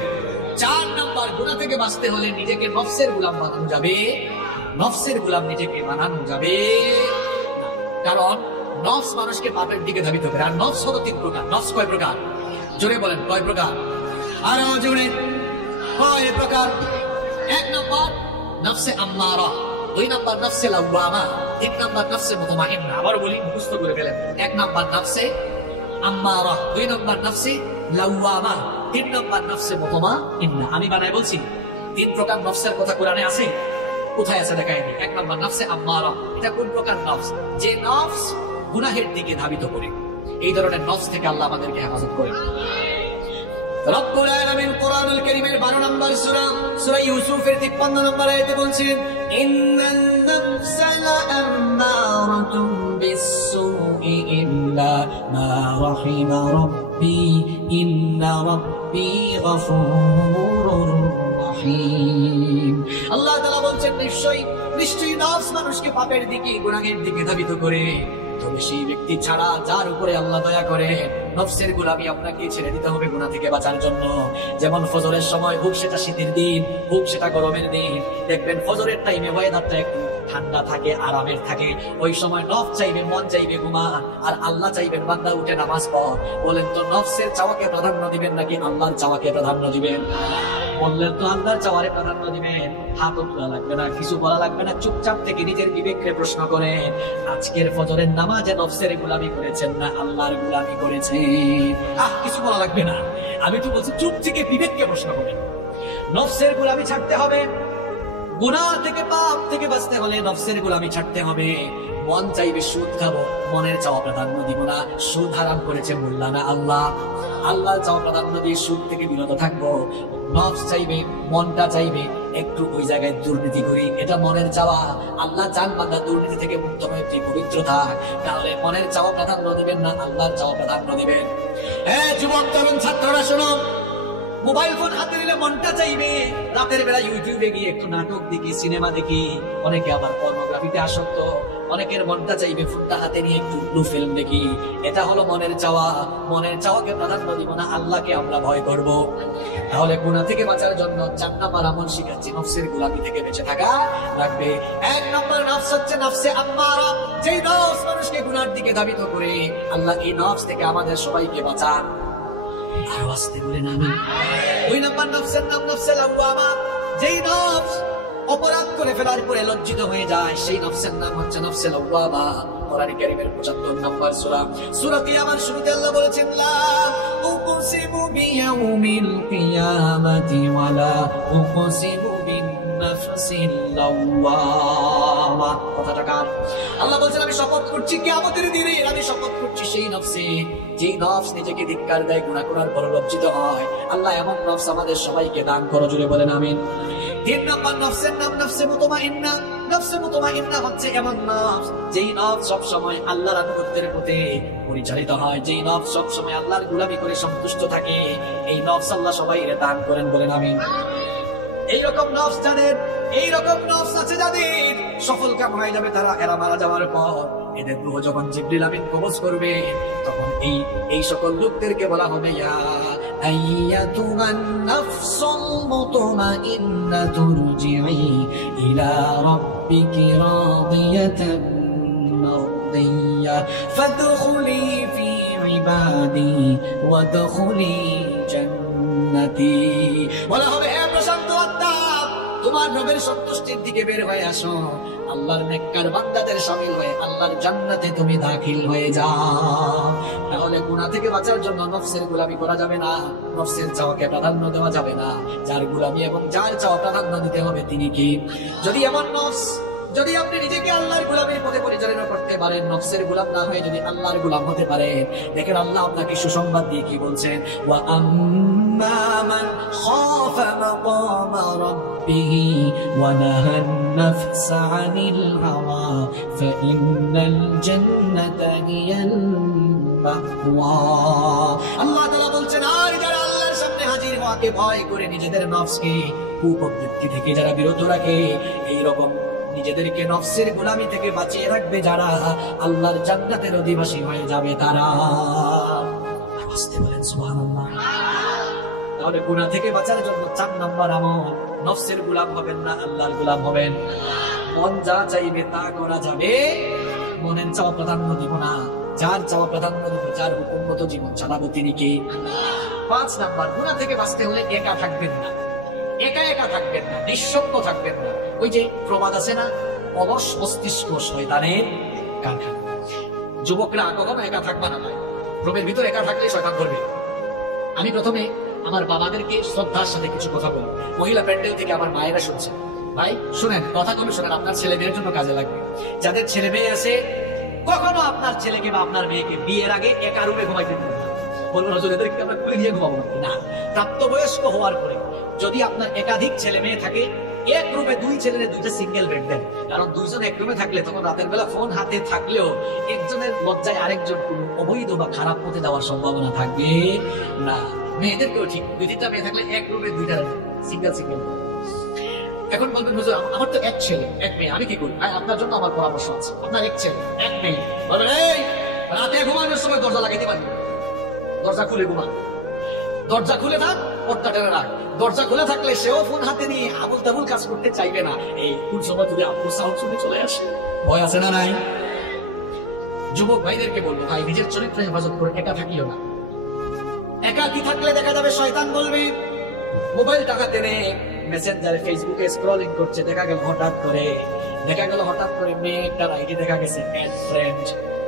4 নাম্বার, গুনাহ থেকে বাঁচতে হলে নিজেকে নফসের গোলাম বানানো যাবে। নফসের গোলাম নিজেকে বানানো যাবে না, কারণ নফস মানুষকে পাপের দিকে ধাবিত করে। আর নফস হলো 3 প্রকার। নফস কয় প্রকার? জোরে বলেন, কয় প্রকার? আরো জোরে, কয় প্রকার? 1 নাম্বার নফসে আম্মারা, 2 নাম্বার নফসে লাওয়ামা, 3 নাম্বার নফসে মুতমাইন্না। আবার বলি, মুখস্থ করে ফেলেন। 1 নাম্বার নফসে আম্মারা, 2 নাম্বার নফসে লাওয়ামা, 3 নাম্বার নফসে মুতমাইন্না। আমি বানাই বলছি, 3 প্রকার নফসের কথা কোরআনে আছে। কোথায় আছে দেখায়নি। 1 নাম্বার নফসে আম্মারা, এটা কোন প্রকার নফস? যে নফস গুনাহের দিকে ধাবিত করে। এই ধরনের নফস থেকে আল্লাহ আমাদেরকে হেফাজত করেন। রব্বুল আলামিন কোরআনুল কারীমের 12 নম্বর সূরা, সূরা ইউসুফের 53 নম্বর আয়াতে বলছেন, ইন্নান নাফসা লাআম্মারাতুম বিস-সুই ইল্লা মা রাহিমা রাব্বি ইন্না রাব্বি গফুরুর রহিম। আল্লাহ তাআলা বলছেন, নিশ্চয়ই নফস মানুষকে পাপের দিকে, গুনাহের দিকে ধাবিত করে। তবে সেই ব্যক্তি ছাড়া যার উপরে আল্লাহ দয়া করে, নফসের গোলামি আপনাকে ছেড়ে দিতে হবে গুনাহ থেকে বাঁচার জন্য। যেমন ফজরের সময়, হোক সেটা শীতের দিন, হোক সেটা গরমের দিন, দেখবেন ফজরের টাইমে ওয়েদারটা একটু ঠান্ডা থাকে, আরামের থাকে। ওই সময় নফস চাইবে, মন চাইবে ঘুমান, আর আল্লাহ চাইবেন বান্দা উঠে নামাজ পড়। বলেন তো নফসের চাওয়াকে প্রাধান্য দিবেন নাকি আল্লাহর চাওয়াকে প্রাধান্য দিবেন? বললেন তো আল্লাহর চাওয়ারে প্রাধান্য দিবেন। হাত তোলা লাগবে না, কিছু বলা লাগবে না, চুপচাপ থেকে নিজের বিবেককে প্রশ্ন করেন, আজকের ফজরের নামাজে নফসের গোলামি করেছেন না আল্লাহর গোলামি করেছেন? কিছু বলা লাগবে না, আমি তো বলছি চুপ থেকে বিবেককে প্রশ্ন করেন। নফসের গোলামি ছাড়তে হবে। গুনাহ থেকে, পাপ থেকে বাঁচতে হলে নফসের গোলামি ছাড়তে হবে। মন চাইবে সুদ খাবো, মনের চাওয়া প্রাধান্য দিব না। সুদ হারাম করেছে মোল্লা না আল্লাহ। আল্লাহর চাওয়া প্রাধান্য দিয়ে সুদ থেকে বিরত থাকবো। নফস চাইবে, মনটা চাইবে একটু ওই জায়গায় দুর্নীতি করি, এটা মনের চাওয়া। আল্লাহ চান বান্দা দুর্নীতি থেকে মুক্ত হয়ে তুই পবিত্র থাক। তাহলে মনের চাওয়া প্রাধান্য দিবেন না আল্লাহর চাওয়া প্রাধান্য দিবেন। যুবক তরুণ ছাত্ররা শোনো, মোবাইল ফোন হাতে নিলে মনটা চাইবে রাতের বেলা ইউটিউবে গিয়ে একটু নাটক দেখি, সিনেমা দেখি। অনেকে আবার পর্নোগ্রাফিতে আসক্ত, অনেকের মনটা চাইবে ফোনটা হাতে নিয়ে একটু ব্লু ফিল্ম দেখি। এটা হলো মনের চাওয়া। মনের চাওয়াকে প্রাধান্য দিব না, আল্লাহকে আমরা ভয় করব। তাহলে গুনাহ থেকে বাঁচার জন্য 4 নাম্বার আমল শিখাচ্ছি, নফসের গোলামি থেকে বেঁচে থাকা রাখবে। 1 নম্বর নফস হচ্ছে নফসে আম্মারা, যেই নফস মানুষকে গুনার দিকে ধাবিত করে। আল্লাহ এই নফস থেকে আমাদের সবাইকে বাঁচান। আরো আসতে বলেন আমিন। 2 নম্বর নফসের নাম নফসে লাওয়ামা, যেই নফস অপরাধ করে ফেলার পরে লজ্জিত হয়ে যায়, সেই নফসের নাম হচ্ছে নফসে লাওয়ামা। কোরআন কারীমের 75 নম্বর সূরা, সূরা কিয়ামার শুরুতে আল্লাহ বলেছেন, লা উকসিমু বিয়াউমিল কিয়ামাতি ওয়া লা উকসিমু বিন নাফসিল লাওয়ামা। কথাটা কার? আল্লাহ বলেছেন, আমি শপথ করছি কিয়ামতের দিনে, আমি শপথ করছি সেই নফসে, যেই নফস নিজেকে ধিক্কার দেয়, গুনাহ করার পর লজ্জিত হয়। আল্লাহ এমন নফস আমাদের সবাইকে দান করো, জুড়ে বলেন আমিন। 3 নম্বর নফসের নাম নফসে মুতমাইন্না। নফসে মুতমাইন্না হচ্ছে এমন নফস, যেই নফস সব সময় আল্লাহর আনুগত্যের পথে পরিচালিত হয়, যেই নফস সব সময় আল্লাহর গোলামি করে সন্তুষ্ট থাকে। এই নফস আল্লাহ সবাইকে দান করেন, বলেন আমিন। এইরকম নফস যাদের, এইরকম নফস আছে যাদের, সফল কাম হয়ে যাবে তারা, এরা মারা যাওয়ার পর এদের রূহ যখন জিবরিল আমিন কবজ করবে, তখন এই সকল লোকদেরকে বলা হবে, ইয়া আইয়াতুহান নাফসুল মুতমাইন্নাতু রুজিই ইলা রাব্বিকি রাদিয়াতান মারদিয়া ফাদখুলি ফি ইবাদি ওয়াদখুলি জান্নাতি। বলা হবে, হে প্রশান্ত আত্মা, তোমার রবের সন্তুষ্টির দিকে বের হয়ে আসো, আল্লাহর নেককার বান্দাদের শামিল হয়ে আল্লাহর জান্নাতে তুমি দাখিল হয়ে যাও। তাহলে গুনাহ থেকে বাঁচার জন্য নফসের গোলামি করা যাবে না, নফসের চাওয়াকে প্রাধান্য দেওয়া যাবে না। যার গোলামি এবং যার চাওয়া প্রাধান্য দিতে হবে তিনি কি? যদি এমন নফস, যদি আপনি নিজেকে আল্লাহর গোলামের পথে পরিচালনা করতে পারেন, নফসের গোলাম না হয়ে যদি আল্লাহর গোলাম হতে পারেন, দেখেন আল্লাহ আপনাকে সুসংবাদ দিয়ে কি বলছেন, ওয়া আম্মা মান খাফা মাকামা রাব্বিহি ওয়া নাহান নাফসা আনিল হাওয়া ফাইন্নাল জান্নাতা হিয়াল মাওয়া। আল্লাহ তাআলা বলছেন, আর যারা আল্লাহর সামনে হাজির হওয়াকে ভয় করে নিজেদের নফসকে কুপ্রবৃত্তি থেকে যারা বিরত রাখে, এই রকম নিজেদেরকে নফসের গোলামি থেকে বাঁচিয়ে রাখবে যারা, আল্লাহর জান্নাতের অধিবাসী হয়ে যাবে তারা। বুঝতে পারেন? সুবহানাল্লাহ। তাহলে গুনাহ থেকে বাঁচার জন্য 4 নম্বর আমল, নফসের গোলাম হবেন না, আল্লাহর গোলাম হবেন। মন যা চাইবে তা করা যাবে, মনের চাওয়া প্রাধান্য দিব না, যার চাওয়া প্রাধান্য দিব, যার হুকুম মতো জীবন চালাবো তিনি কে? 5 নম্বর, গুনাহ থেকে বাঁচতে হলে একা থাকবেন না, একা একা থাকবেন না, নিঃসঙ্গ থাকবেন না। ওই যে প্রবাদ আছে না, অলস মস্তিষ্ক শয়তানের কারখানা। যুবকরা কখনো একা থাকবা না, রুমের ভিতরে একা থাকলে শয়তান ধরবে। আমি প্রথমে আমার বাবাদেরকে শ্রদ্ধার সাথে কিছু কথা বলি, মহিলা প্যান্ডেল থেকে আমার মায়েরা শুনছে, ভাই শুনেন, কথাগুলো শুনেন, আপনার ছেলে মেয়ের জন্য কাজে লাগবে। যাদের ছেলে মেয়ে আছে, কখনো আপনার ছেলেকে বা আপনার মেয়েকে বিয়ের আগে একা রুমে ঘুমাইতে দেবেন না। বলবেন হুজুর এদেরকে আমরা খুলে নিয়ে ঘুমাবো না। প্রাপ্তবয়স্ক হওয়ার পরে যদি আপনার একাধিক ছেলে মেয়ে থাকে, এক রুমে 2 ছেলের 2টা সিঙ্গেল বেড দেন। কারণ 2 জন এক রুমে থাকলে তখন রাতের বেলা ফোন হাতে থাকলেও একজনের লজ্জায় আরেকজন কোনো অবৈধ বা খারাপ পথে যাওয়ার সম্ভাবনা থাকবে না। মেয়েদেরকেও ঠিক, 2-3টা মেয়ে থাকলে এক রুমে 2টা সিঙ্গেল। এখন বলবেন হুজুর আমার তো এক ছেলে এক মেয়ে, আমি কি করি? আপনার জন্য আমার পরামর্শ আছে। আপনার এক ছেলে এক মেয়ে, বলবেন এই রাতে ঘুমানোর সময় দরজা লাগাইতে পারি, দরজা খুলে ঘুমান, দরজা খুলে থাক, পর্দা টেনে রাখ। দরজা খুলে থাকলে সেও ফোন হাতে নিয়ে আবুল তাবুল কাজ করতে চাইবে না। এই কোন সময় যদি আপুর সাউন্ড শুনে চলে আসে, ভয় আছে না নাই? যুবক ভাইদেরকে বলবো, ভাই নিজের চরিত্র হেফাজত করে একা থাকিও না। একাকি থাকলে দেখা যাবে শয়তান বলবে, মোবাইল টাকা টেনে মেসেঞ্জারে ফেসবুকে স্ক্রলিং করছে, দেখা গেল হঠাৎ করে মেয়ে একটা আইডি দেখা গেছে অ্যাড ফ্রেন্ড,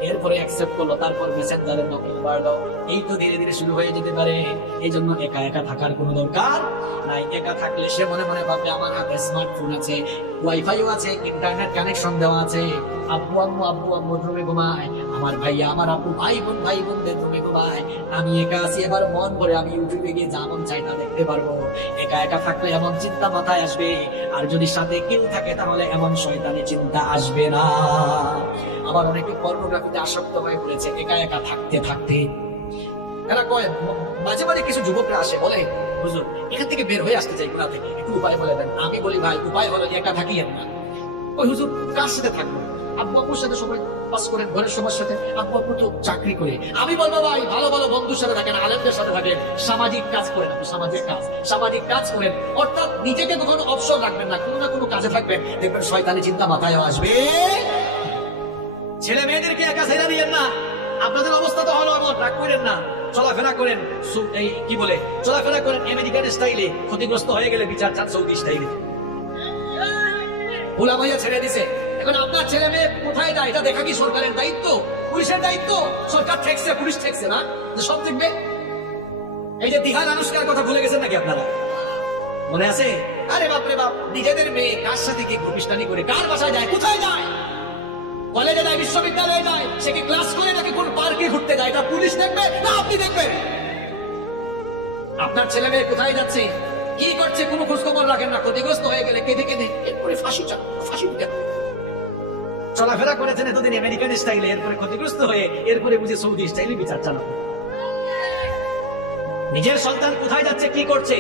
এরপরে অ্যাকসেপ্ট করলো, তারপর মেসেঞ্জারে নকল বাড়লো। এই তো ধীরে ধীরে শুরু হয়ে যেতে পারে। এই জন্য একা একা থাকার কোনো দরকার নাই। একা থাকলে সে মনে মনে ভাববে আমার হাতে স্মার্টফোন আছে, ওয়াইফাইও আছে, ইন্টারনেট কানেকশন দেওয়া আছে, আব্বু আম্মু রুমে ঘুমায়, আমার ভাইয়া আমার আব্বু ভাই বোনদের রুমে ঘুমায়, আমি একা আছি, এবার মন ভরে আমি ইউটিউবে গিয়ে যা মন চাই তা দেখতে পারবো। একা একা থাকলে এমন চিন্তা মাথায় আসবে, আর যদি সাথে কেউ থাকে তাহলে এমন শয়তানি চিন্তা আসবে না। আবার অনেকে পর্নোগ্রাফিতে আসক্ত হয়ে পড়েছে একা একা থাকতে থাকতে। এরা কয়, মাঝে মাঝে কিছু যুবকরা আসে বলে, হুজুর এখান থেকে বের হয়ে আসতে চাই, গুনাহ থেকে, একটু উপায় বলে দেন। আমি বলি ভাই উপায় হলো একা থাকি না। ওই হুজুর কার সাথে থাকবো? আব্বু আব্বুর সাথে সময় পাস করেন, ঘরের সবার সাথে। আব্বু আব্বু তো চাকরি করে। আমি বলবো ভাই ভালো ভালো বন্ধুর সাথে থাকেন, আলেমদের সাথে থাকেন, সামাজিক কাজ করেন। আপনি সামাজিক কাজ করেন, অর্থাৎ নিজেকে কখনো অবসর রাখবেন না, কোনো না কোনো কাজে থাকবেন, দেখবেন শয়তানি চিন্তা মাথায় আসবে। ছেলে মেয়েদেরকে একা ছেড়ে দিয়েন না। আপনাদের অবস্থা তো হলো এমন, রাগ করেন না, চলাফেরা করেন এই কি বলে চলাফেরা করেন আমেরিকান স্টাইলে, ক্ষতিগ্রস্ত হয়ে গেলে বিচার চান সৌদি স্টাইলে। ভোলা ভাইয়া ছেড়ে দিছে, এখন আপনার ছেলে মেয়ে কোথায় যায় এটা দেখা কি সরকারের দায়িত্ব, পুলিশের দায়িত্ব? সরকার ঠেকছে, পুলিশ ঠেকছে না, সব দেখবে। এই যে দিহান আনুষ্কার কথা ভুলে গেছেন নাকি আপনারা? মনে আছে? আরে বাপরে বাপ, নিজেদের মেয়ে কার সাথে কি ঘনিষ্টানি করে, কার বাসায় যায়, কোথায় যায়, কলেজে যায়, বিশ্ববিদ্যালয়ে যায়, সে কি ক্লাস করে নাকি কোন পার্কে ঘুরতে যায়, এটা পুলিশ দেখবে না আপনি দেখবেন? আপনার ছেলে মেয়ে কোথায় যাচ্ছে, কি করছে, কোনো খোঁজ খবর রাখেন না। ক্ষতিগ্রস্ত হয়ে গেলে কেঁদে কেঁদে এরপরে ফাঁসি উঠে চলাফেরা করেছেন এতদিন আমেরিকান স্টাইলে, এরপরে ক্ষতিগ্রস্ত হয়ে এরপরে বুঝে সৌদি স্টাইলে বিচার চালাবো। নিজের সন্তান কোথায় যাচ্ছে, কি করছে,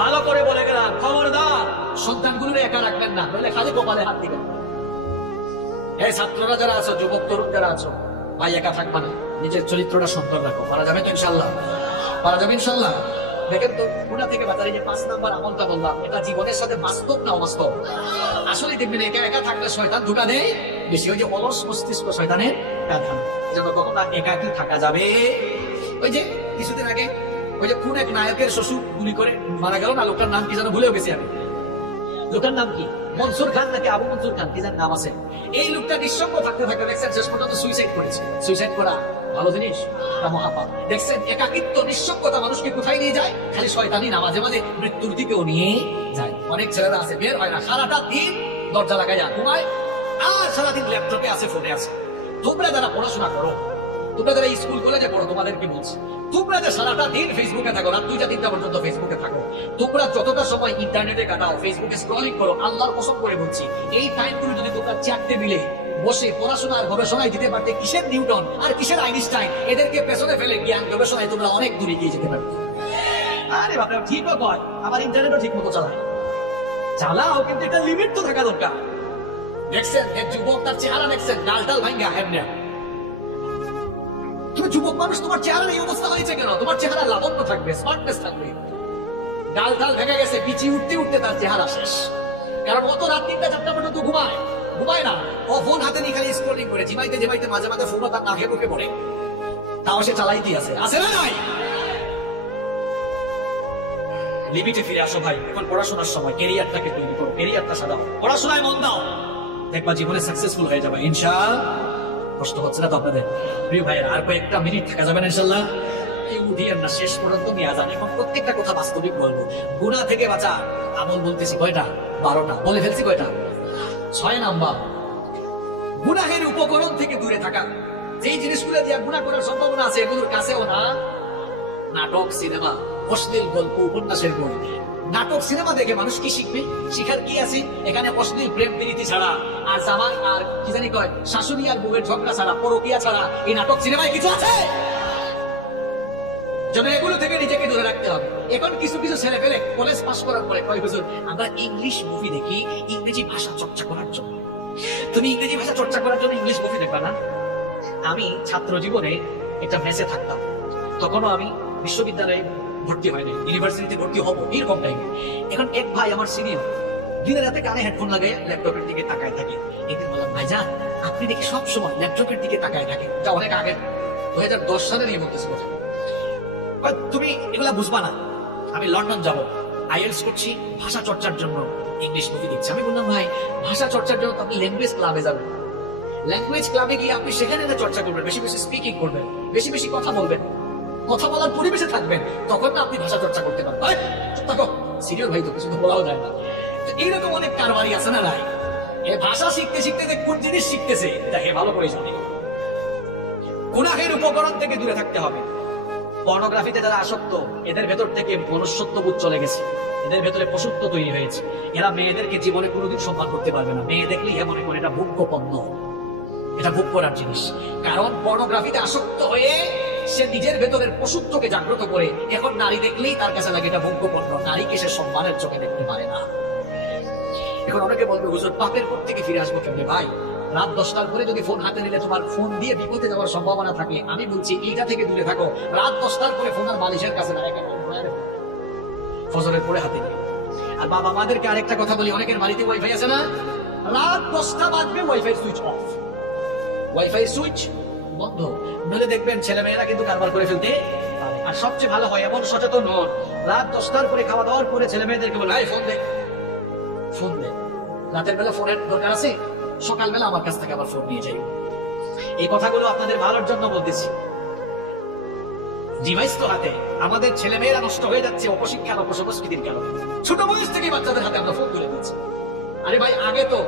ভালো করে বলে গেলাম, খবরদার সন্তানগুলোর একা রাখবেন না, নইলে খালি কপালে হাত দিবেন। এই ছাত্ররা যারা আছো, যুবক তরুণ যারা আছো, ভাই একা থাকবা না, নিজের চরিত্রটা সুন্দর রাখো। পারা যাবে তো ইনশাল্লাহ? পারা যাবে ইনশাল্লাহ? দেখেন তো গুনাহ থেকে বাঁচার এই যে 5 নাম্বার আমলটা বললাম, এটা জীবনের সাথে বাস্তব না অবাস্তব? আসলে দেখবেন একা একা থাকলে শয়তান ধোঁকা দেয় বেশি, ওই যে অলস মস্তিষ্ক শয়তানের কাঁধান, এজন্য কখনো একাকী থাকা যাবে। ওই যে কিছুদিন আগে ওই যে কোন এক নায়কের শ্বশুর গুলি করে মারা গেল না, লোকটার নাম কি যেন ভুলেও গেছি আমি। লোকটার নাম কি, মনসুর খান নাকি আবু মনসুর খান, কি যেন নাম আছে। এই লোকটা নিঃসঙ্গ থাকতে থাকতে দেখছেন শেষ পর্যন্ত সুইসাইড করেছে। সুইসাইড করা ভালো জিনিস না মহাপাপ? দেখছেন একাকিত্ব, নিঃসঙ্গতা মানুষকে কোথায় নিয়ে যায়? খালি শয়তানি না, মাঝে মাঝে মৃত্যুর দিকেও নিয়ে যায়। অনেক ছেলেরা আছে বের হয় না, সারাটা দিন দরজা লাগাই ঘুমায়, আর সারাদিন ল্যাপটপে আছে, ফোনে আছে। তোমরা যারা পড়াশোনা করো, তোমরা যারা স্কুল কলেজে পড়ো, তোমাদের কি বলছি, তোমরা যে সারাটা দিন ফেসবুকে থাকো, রাত 2টা-3টা পর্যন্ত ফেসবুকে থাকো, তোমরা যতটা সময় ইন্টারনেটে কাটাও, ফেসবুকে স্ক্রলিং করো, আল্লাহর কসম করে বলছি এই টাইমগুলো যদি তোমরা 4 টেবিলে বসে পড়াশোনা আর গবেষণায় দিতে পারতে, কিসের নিউটন আর কিসের আইনস্টাইন, এদেরকে পেছনে ফেলে জ্ঞান গবেষণায় তোমরা অনেক দূরে গিয়ে যেতে পারতে। আরে বাপরে, ঠিকও কয়, আমার ইন্টারনেটও ঠিক মতো চালাও, কিন্তু একটা লিমিট তো থাকা দরকার। দেখছেন এক যুবক, তার চেহারা দেখছেন ডাল ভাঙ্গা হেমনে। তুমি যুবক মানুষ, তোমার চেহারা এই অবস্থা হয়েছে কেন? তোমার চেহারা লাবণ্য থাকবে, স্মার্টনেস থাকবে, ডাল ভেঙে গেছে, বিচি উঠতে উঠতে তার চেহারা শেষ। কারণ ও তো রাত 3টা-4টা পর্যন্ত ঘুমায় না, ও ফোন হাতে নিয়ে খালি স্ক্রলিং করে, জিমাইতে মাঝে মাঝে ফোন তার নাকে মুখে পড়ে, তাও সে চালাইতে আছে না নাই? লিমিটে ফিরে আসো ভাই, এখন পড়াশোনার সময়, ক্যারিয়ারটাকে তৈরি করো, ক্যারিয়ারটা সাজাও, পড়াশোনায় মন দাও, দেখবা জীবনে সাকসেসফুল হয়ে যাবে ইনশাআল্লাহ। কষ্ট হচ্ছে না তো আপনাদের? প্রিয় ভাইয়ের আর কয়েকটা মিনিট থাকা যাবে না ইনশাআল্লাহ? এই উঠিয়েন না, শেষ পর্যন্ত নিয়ে যান। এখন প্রত্যেকটা কথা বাস্তবিক বলবো। গুনাহ থেকে বাঁচা আমল বলতেছি কয়টা? 12টা বলে ফেলছি। কয়টা? 6 নাম্বার, গুনাহের উপকরণ থেকে দূরে থাকা। যেই জিনিসগুলো দিয়ে গুনাহ করার সম্ভাবনা আছে এগুলোর কাছেও না। নাটক, সিনেমা, অশ্লীল গল্প, উপন্যাসের বই। নাটক সিনেমা দেখে মানুষ কি শিখবে? শিখার কি আছে এখানে? অশ্লীল প্রেম প্রীতি ছাড়া, আর জামাই আর কি জানি কয় শাশুড়ি আর বউয়ের ঝগড়া ছাড়া, পরকীয়া ছাড়া এই নাটক সিনেমায় কিছু আছে? যেন এগুলো থেকে নিজেকে দূরে রাখতে হবে। এখন কিছু ছেলে পেলে কলেজ পাস করার পরে কয় বছর আমরা ইংলিশ মুভি দেখি ইংরেজি ভাষা চর্চা করার জন্য। তুমি ইংরেজি ভাষা চর্চা করার জন্য ইংলিশ মুভি দেখবা না? আমি ছাত্র জীবনে একটা মেসে থাকতাম, তখনও আমি বিশ্ববিদ্যালয়ে ভর্তি হয়নি, ইউনিভার্সিটিতে ভর্তি হবো এরকম টাইমে। এখন এক ভাই আমার সিনিয়র, দিনে রাতে কানে হেডফোন লাগাই ল্যাপটপের দিকে তাকায় থাকে। একদিন বললাম, ভাইজান আপনি দেখি সব সময় ল্যাপটপের দিকে তাকায় থাকে, যা অনেক আগে 2010 সালের এই বলতেছি কথা। তুমি এগুলা বুঝবা না, আমি লন্ডন যাব, আইএলটিএস করছি, ভাষা চর্চার জন্য ইংলিশ মুভি দেখছি। আমি বললাম, ভাই ভাষা চর্চার জন্য আপনি ল্যাঙ্গুয়েজ ক্লাবে যাবেন, ল্যাঙ্গুয়েজ ক্লাবে গিয়ে আপনি সেখানে চর্চা করবেন, বেশি বেশি স্পিকিং করবেন, বেশি বেশি কথা বলবেন, কথা বলার পরিবেশে থাকবেন, তখন না আপনি ভাষা চর্চা করতে পারবেন। সিনিয়র ভাই তো কিছু তো বলাও যায় না। এইরকম অনেক কারবারি আছে না ভাই, এ ভাষা শিখতে শিখতে কোন জিনিস শিখতেছে এটা হে ভালো করে জানে। গুনাহের উপকরণ থেকে দূরে থাকতে হবে। পর্নোগ্রাফিতে যারা আসক্ত, এদের ভেতর থেকে মনুষ্যত্ববোধ চলে গেছে, এদের ভেতরে পশুত্ব তৈরি হয়েছে। এরা মেয়েদেরকে জীবনে কোনোদিন সম্মান করতে পারবে না। মেয়ে দেখলেই মনে করে এটা ভোগ্য পণ্য, এটা ভোগ করার জিনিস। কারণ পর্নোগ্রাফিতে আসক্ত হয়ে সে নিজের ভেতরের পশুত্বকে জাগ্রত করে এখন নারী দেখলেই তার কাছে লাগে এটা ভোগ্যপণ্য, নারীকে সে সম্মানের চোখে দেখতে পারে না। এখন অনেকে বলবে হুজুর পাপের পর থেকে ফিরে আসবো কেমনে? ভাই, রাত 10টার পরে যদি ফোন হাতে নিলে তোমার ফোন দিয়ে বিপদে যাওয়ার সম্ভাবনা থাকে, আমি বলছি এইটা থেকে দূরে থাকো। রাত 10টার পরে ফোন আর বালিশের কাছে না, ফজরের পরে হাতে নিয়ে। আর বাবা মাদেরকে আরেকটা কথা বলি, অনেকের বাড়িতে ওয়াইফাই আছে না, রাত 10টা বাজবে wifi switch off, wifi switch বন্ধ, নইলে দেখবেন ছেলে মেয়েরা কিন্তু কারবার করে ফেলতে পারে। আর সবচেয়ে ভালো হয় এমন সচেতন হন, রাত 10টার পরে খাওয়া দাওয়ার পরে ছেলে মেয়েদেরকে বলে ফোন দে, ফোন দে। রাতের বেলা ফোনের দরকার আছে, সকালবেলা আমার কাছ থেকে আবার ফোন নিয়ে যাই। এই কথাগুলো আপনাদের ভালোর জন্য বলতেছি। ডিভাইস তো হাতে, আমাদের ছেলে মেয়েরা নষ্ট হয়ে যাচ্ছে অপশিক্ষার অপসংস্কৃতির কারণে। ছোট বয়স থেকে বাচ্চাদের হাতে আমরা ফোন তুলে দিচ্ছি। আরে ভাই, আগে তো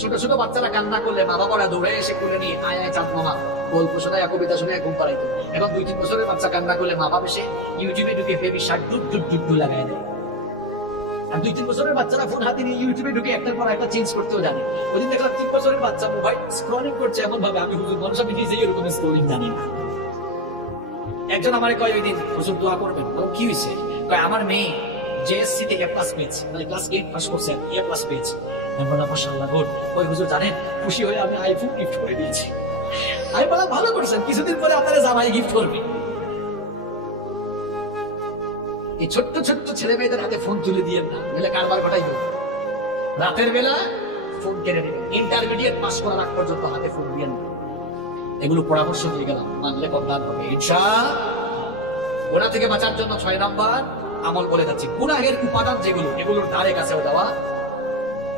ছোট ছোট বাচ্চারা কান্না করলে মা বাবারা দৌড়ে এসে কোলে নিয়ে আয় আয় চাঁদ মামা গল্প শোনায়, কবিতা শোনায় ঘুম পাড়াইতো। এখন 2-3 বছরের বাচ্চা কান্না করলে মা বাবা এসে ইউটিউবে ঢুকে বেবি শার্ট ডুট ডুট ডুট ডুট লাগাই দেয়। আর 2-3 বছরের বাচ্চারা ফোন হাতে নিয়ে ইউটিউবে ঢুকে একটার পর একটা চেঞ্জ করতেও জানে। ওইদিন দেখলাম 3 বছরের বাচ্চা মোবাইল স্ক্রলিং করছে এমন ভাবে, আমি হুজুর মানুষ আমি নিজেই এরকম স্ক্রলিং জানি না। একজন আমারে কয় ওই দিন হুজুর দোয়া করবেন। কি হয়েছে? কয় আমার মেয়ে জেএসসি তে A+ পেয়েছে, মানে ক্লাস 8 পাস করছে, A+ পেয়েছে। আমি বললাম মাশাআল্লাহ গুড। ওই হুজুর জানেন খুশি হয়ে আমি আইফোন গিফট করে দিয়েছি। আমি বললাম ভালো করেছেন, কিছুদিন পরে আপনারা জামাই গিফট করবে। এই ছোট্ট ছোট্ট ছেলে মেয়েদের হাতে ফোন তুলে দিয়ে না, বলে কারবার ঘটাই হোক। রাতের বেলা ফোন কেড়ে নেবে, ইন্টারমিডিয়েট পাস করার আগ পর্যন্ত হাতে ফোন দিয়ে না। এগুলো পরামর্শ দিয়ে গেলাম, মানলে কল্যাণ হবে ইনশাআল্লাহ। গুনাহ থেকে বাঁচার জন্য 6 নাম্বার আমল বলে যাচ্ছি। গুনাহের উপাদান যেগুলো, এগুলোর ধারে কাছেও যাওয়া।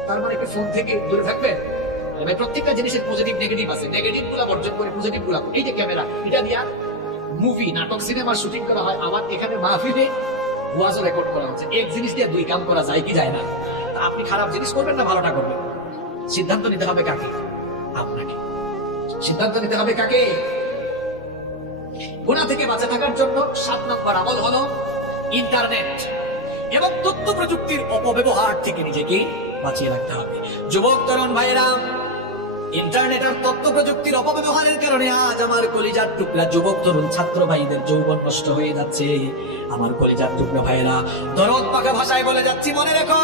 তার মানে কি ফোন থেকে দূরে থাকবেন? প্রত্যেকটা জিনিসের পজিটিভ নেগেটিভ আছে, নেগেটিভ গুলা বর্জন করে পজিটিভ গুলা। এই যে ক্যামেরা, এটা দিয়া মুভি নাটক সিনেমার শুটিং করা হয়, আবার এখানে মাহফিলে ওয়াজও রেকর্ড করা হচ্ছে। এক জিনিস দিয়ে 2 কাম করা যায় কি যায় না? আপনি খারাপ জিনিস করবেন না ভালোটা করবেন, সিদ্ধান্ত নিতে হবে কাকে? আপনাকে সিদ্ধান্ত নিতে হবে কাকে? গুনাহ থেকে বাঁচা থাকার জন্য 7 নম্বর আমল হলো ইন্টারনেট এবং তথ্য প্রযুক্তির অপব্যবহার থেকে নিজেকে বাঁচিয়ে রাখতে হবে। যুবক তরুণ ভাইরা, ইন্টারনেট আর তথ্য প্রযুক্তির অপব্যবহারের কারণে আজ আমার কলিজার টুকরা যুবক তরুণ ছাত্র ভাইদের যৌবন নষ্ট হয়ে যাচ্ছে। আমার কলিজার টুকরা ভাইরা, দরদ পাকা ভাষায় বলে যাচ্ছি, মনে রেখো,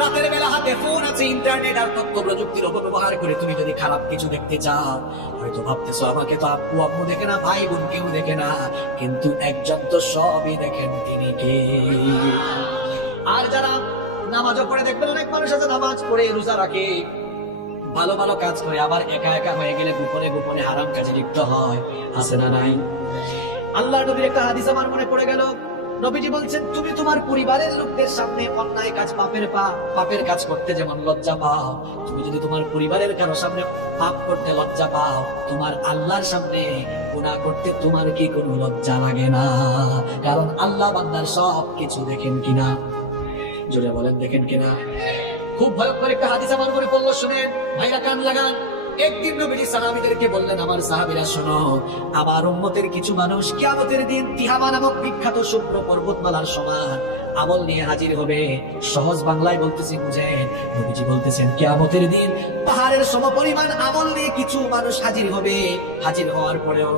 রাতের বেলা হাতে ফোন আছে, ইন্টারনেট আর তথ্য প্রযুক্তির অপব্যবহার করে তুমি যদি খারাপ কিছু দেখতে চাও, হয়তো ভাবতেছো আমাকে তো আব্বু আম্মু দেখে না, ভাই বোন কেউ দেখে না, কিন্তু একজন তো সবই দেখেন, তিনি কে? আর যারা নামাজও পড়ে, দেখবেন অনেক মানুষ আছে নামাজ পড়ে রোজা রাখে, ভালো ভালো কাজ করে, আবার একা একা হয়ে গেলে গোপনে গোপনে হারাম কাজে লিপ্ত হয়। আছে না নাই? আল্লাহর নবীর একটা হাদিস আমার মনে পড়ে গেল। নবীজি বলছেন, তুমি তোমার পরিবারের লোকদের সামনে অন্যায় কাজ, পাপের কাজ করতে যেমন লজ্জা পাও, তুমি যদি তোমার পরিবারের কারো সামনে পাপ করতে লজ্জা পাও, তোমার আল্লাহর সামনে গুনাহ করতে তোমার কি কোনো লজ্জা লাগে না? কারণ আল্লাহ বান্দার সব কিছু দেখেন কিনা? জোরে বলেন, দেখেন কিনা? খুব ভয়ঙ্কর একটা হাদিস আমার মনে পড়লো, শুনেন ভাইরা, কান লাগান। একদিন নবীজি সাহাবীদেরকে বললেন, আমার সাহাবীরা শোনো, আমার উম্মতের কিছু মানুষ কিয়ামতের দিন তিহামা নামক বিখ্যাত শুভ্র পর্বতমালার সমান আমল নিয়ে হাজির হবে। সহজ বাংলায় বলতেছি, বুঝেন। নবীজি বলতেছেন, কিয়ামতের দিন পাহাড়ের সমপরিমাণ আমল নিয়ে কিছু মানুষ হাজির হবে। হাজির হওয়ার পরেও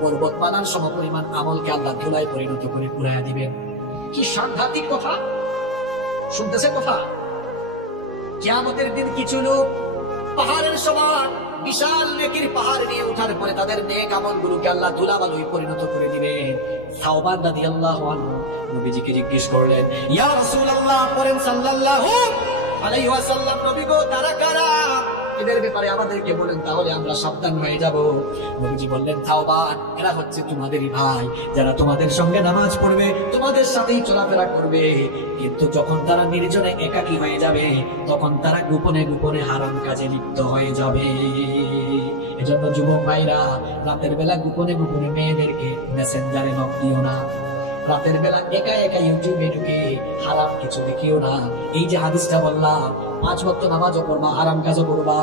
পর্বতমালার সমপরিমাণ আমলকে আল্লাহ ধুলায় পরিণত করে পুরাইয়া দিবেন। কি সাংঘাতিক কথা! শুনতেছে কথা? কিয়ামতের দিন কিছু লোক পাহাড়ের সমান বিশাল নেকির পাহাড় নিয়ে ওঠার পরে তাদের নেক আমলগুলোকে আল্লাহ ধুলাবালুয় পরিণত করে দিবেন। সাওবান রাদিয়াল্লাহু আনহু নবীজিকে জিজ্ঞেস করলেন, ইয়া রাসূলুল্লাহ, পড়েন সাল্লাল্লাহু আলাইহি ওয়াসাল্লাম, নবী গো, তারা কারা? এদের ব্যাপারে আমাদেরকে বলেন, তাহলে আমরা সাবধান হয়ে যাব। নবীজি বললেন, সাওবান, এরা হচ্ছে তোমাদেরই ভাই, যারা তোমাদের সঙ্গে নামাজ পড়বে, তোমাদের সাথেই চলাফেরা করবে, কিন্তু যখন তারা নির্জনে একাকী হয়ে যাবে, তখন তারা গোপনে গোপনে হারাম কাজে লিপ্ত হয়ে যাবে। এজন্য যুবক ভাইরা, রাতের বেলা গোপনে গোপনে মেয়েদেরকে মেসেঞ্জারে নক দিও না। রাতের বেলা একা একা ইউটিউবে ঢুকে হারাম কিছু দেখিও না। এই যে হাদিসটা বললাম, 5 ওয়াক্ত নামাজও পড়বা, হারাম কাজও করবা,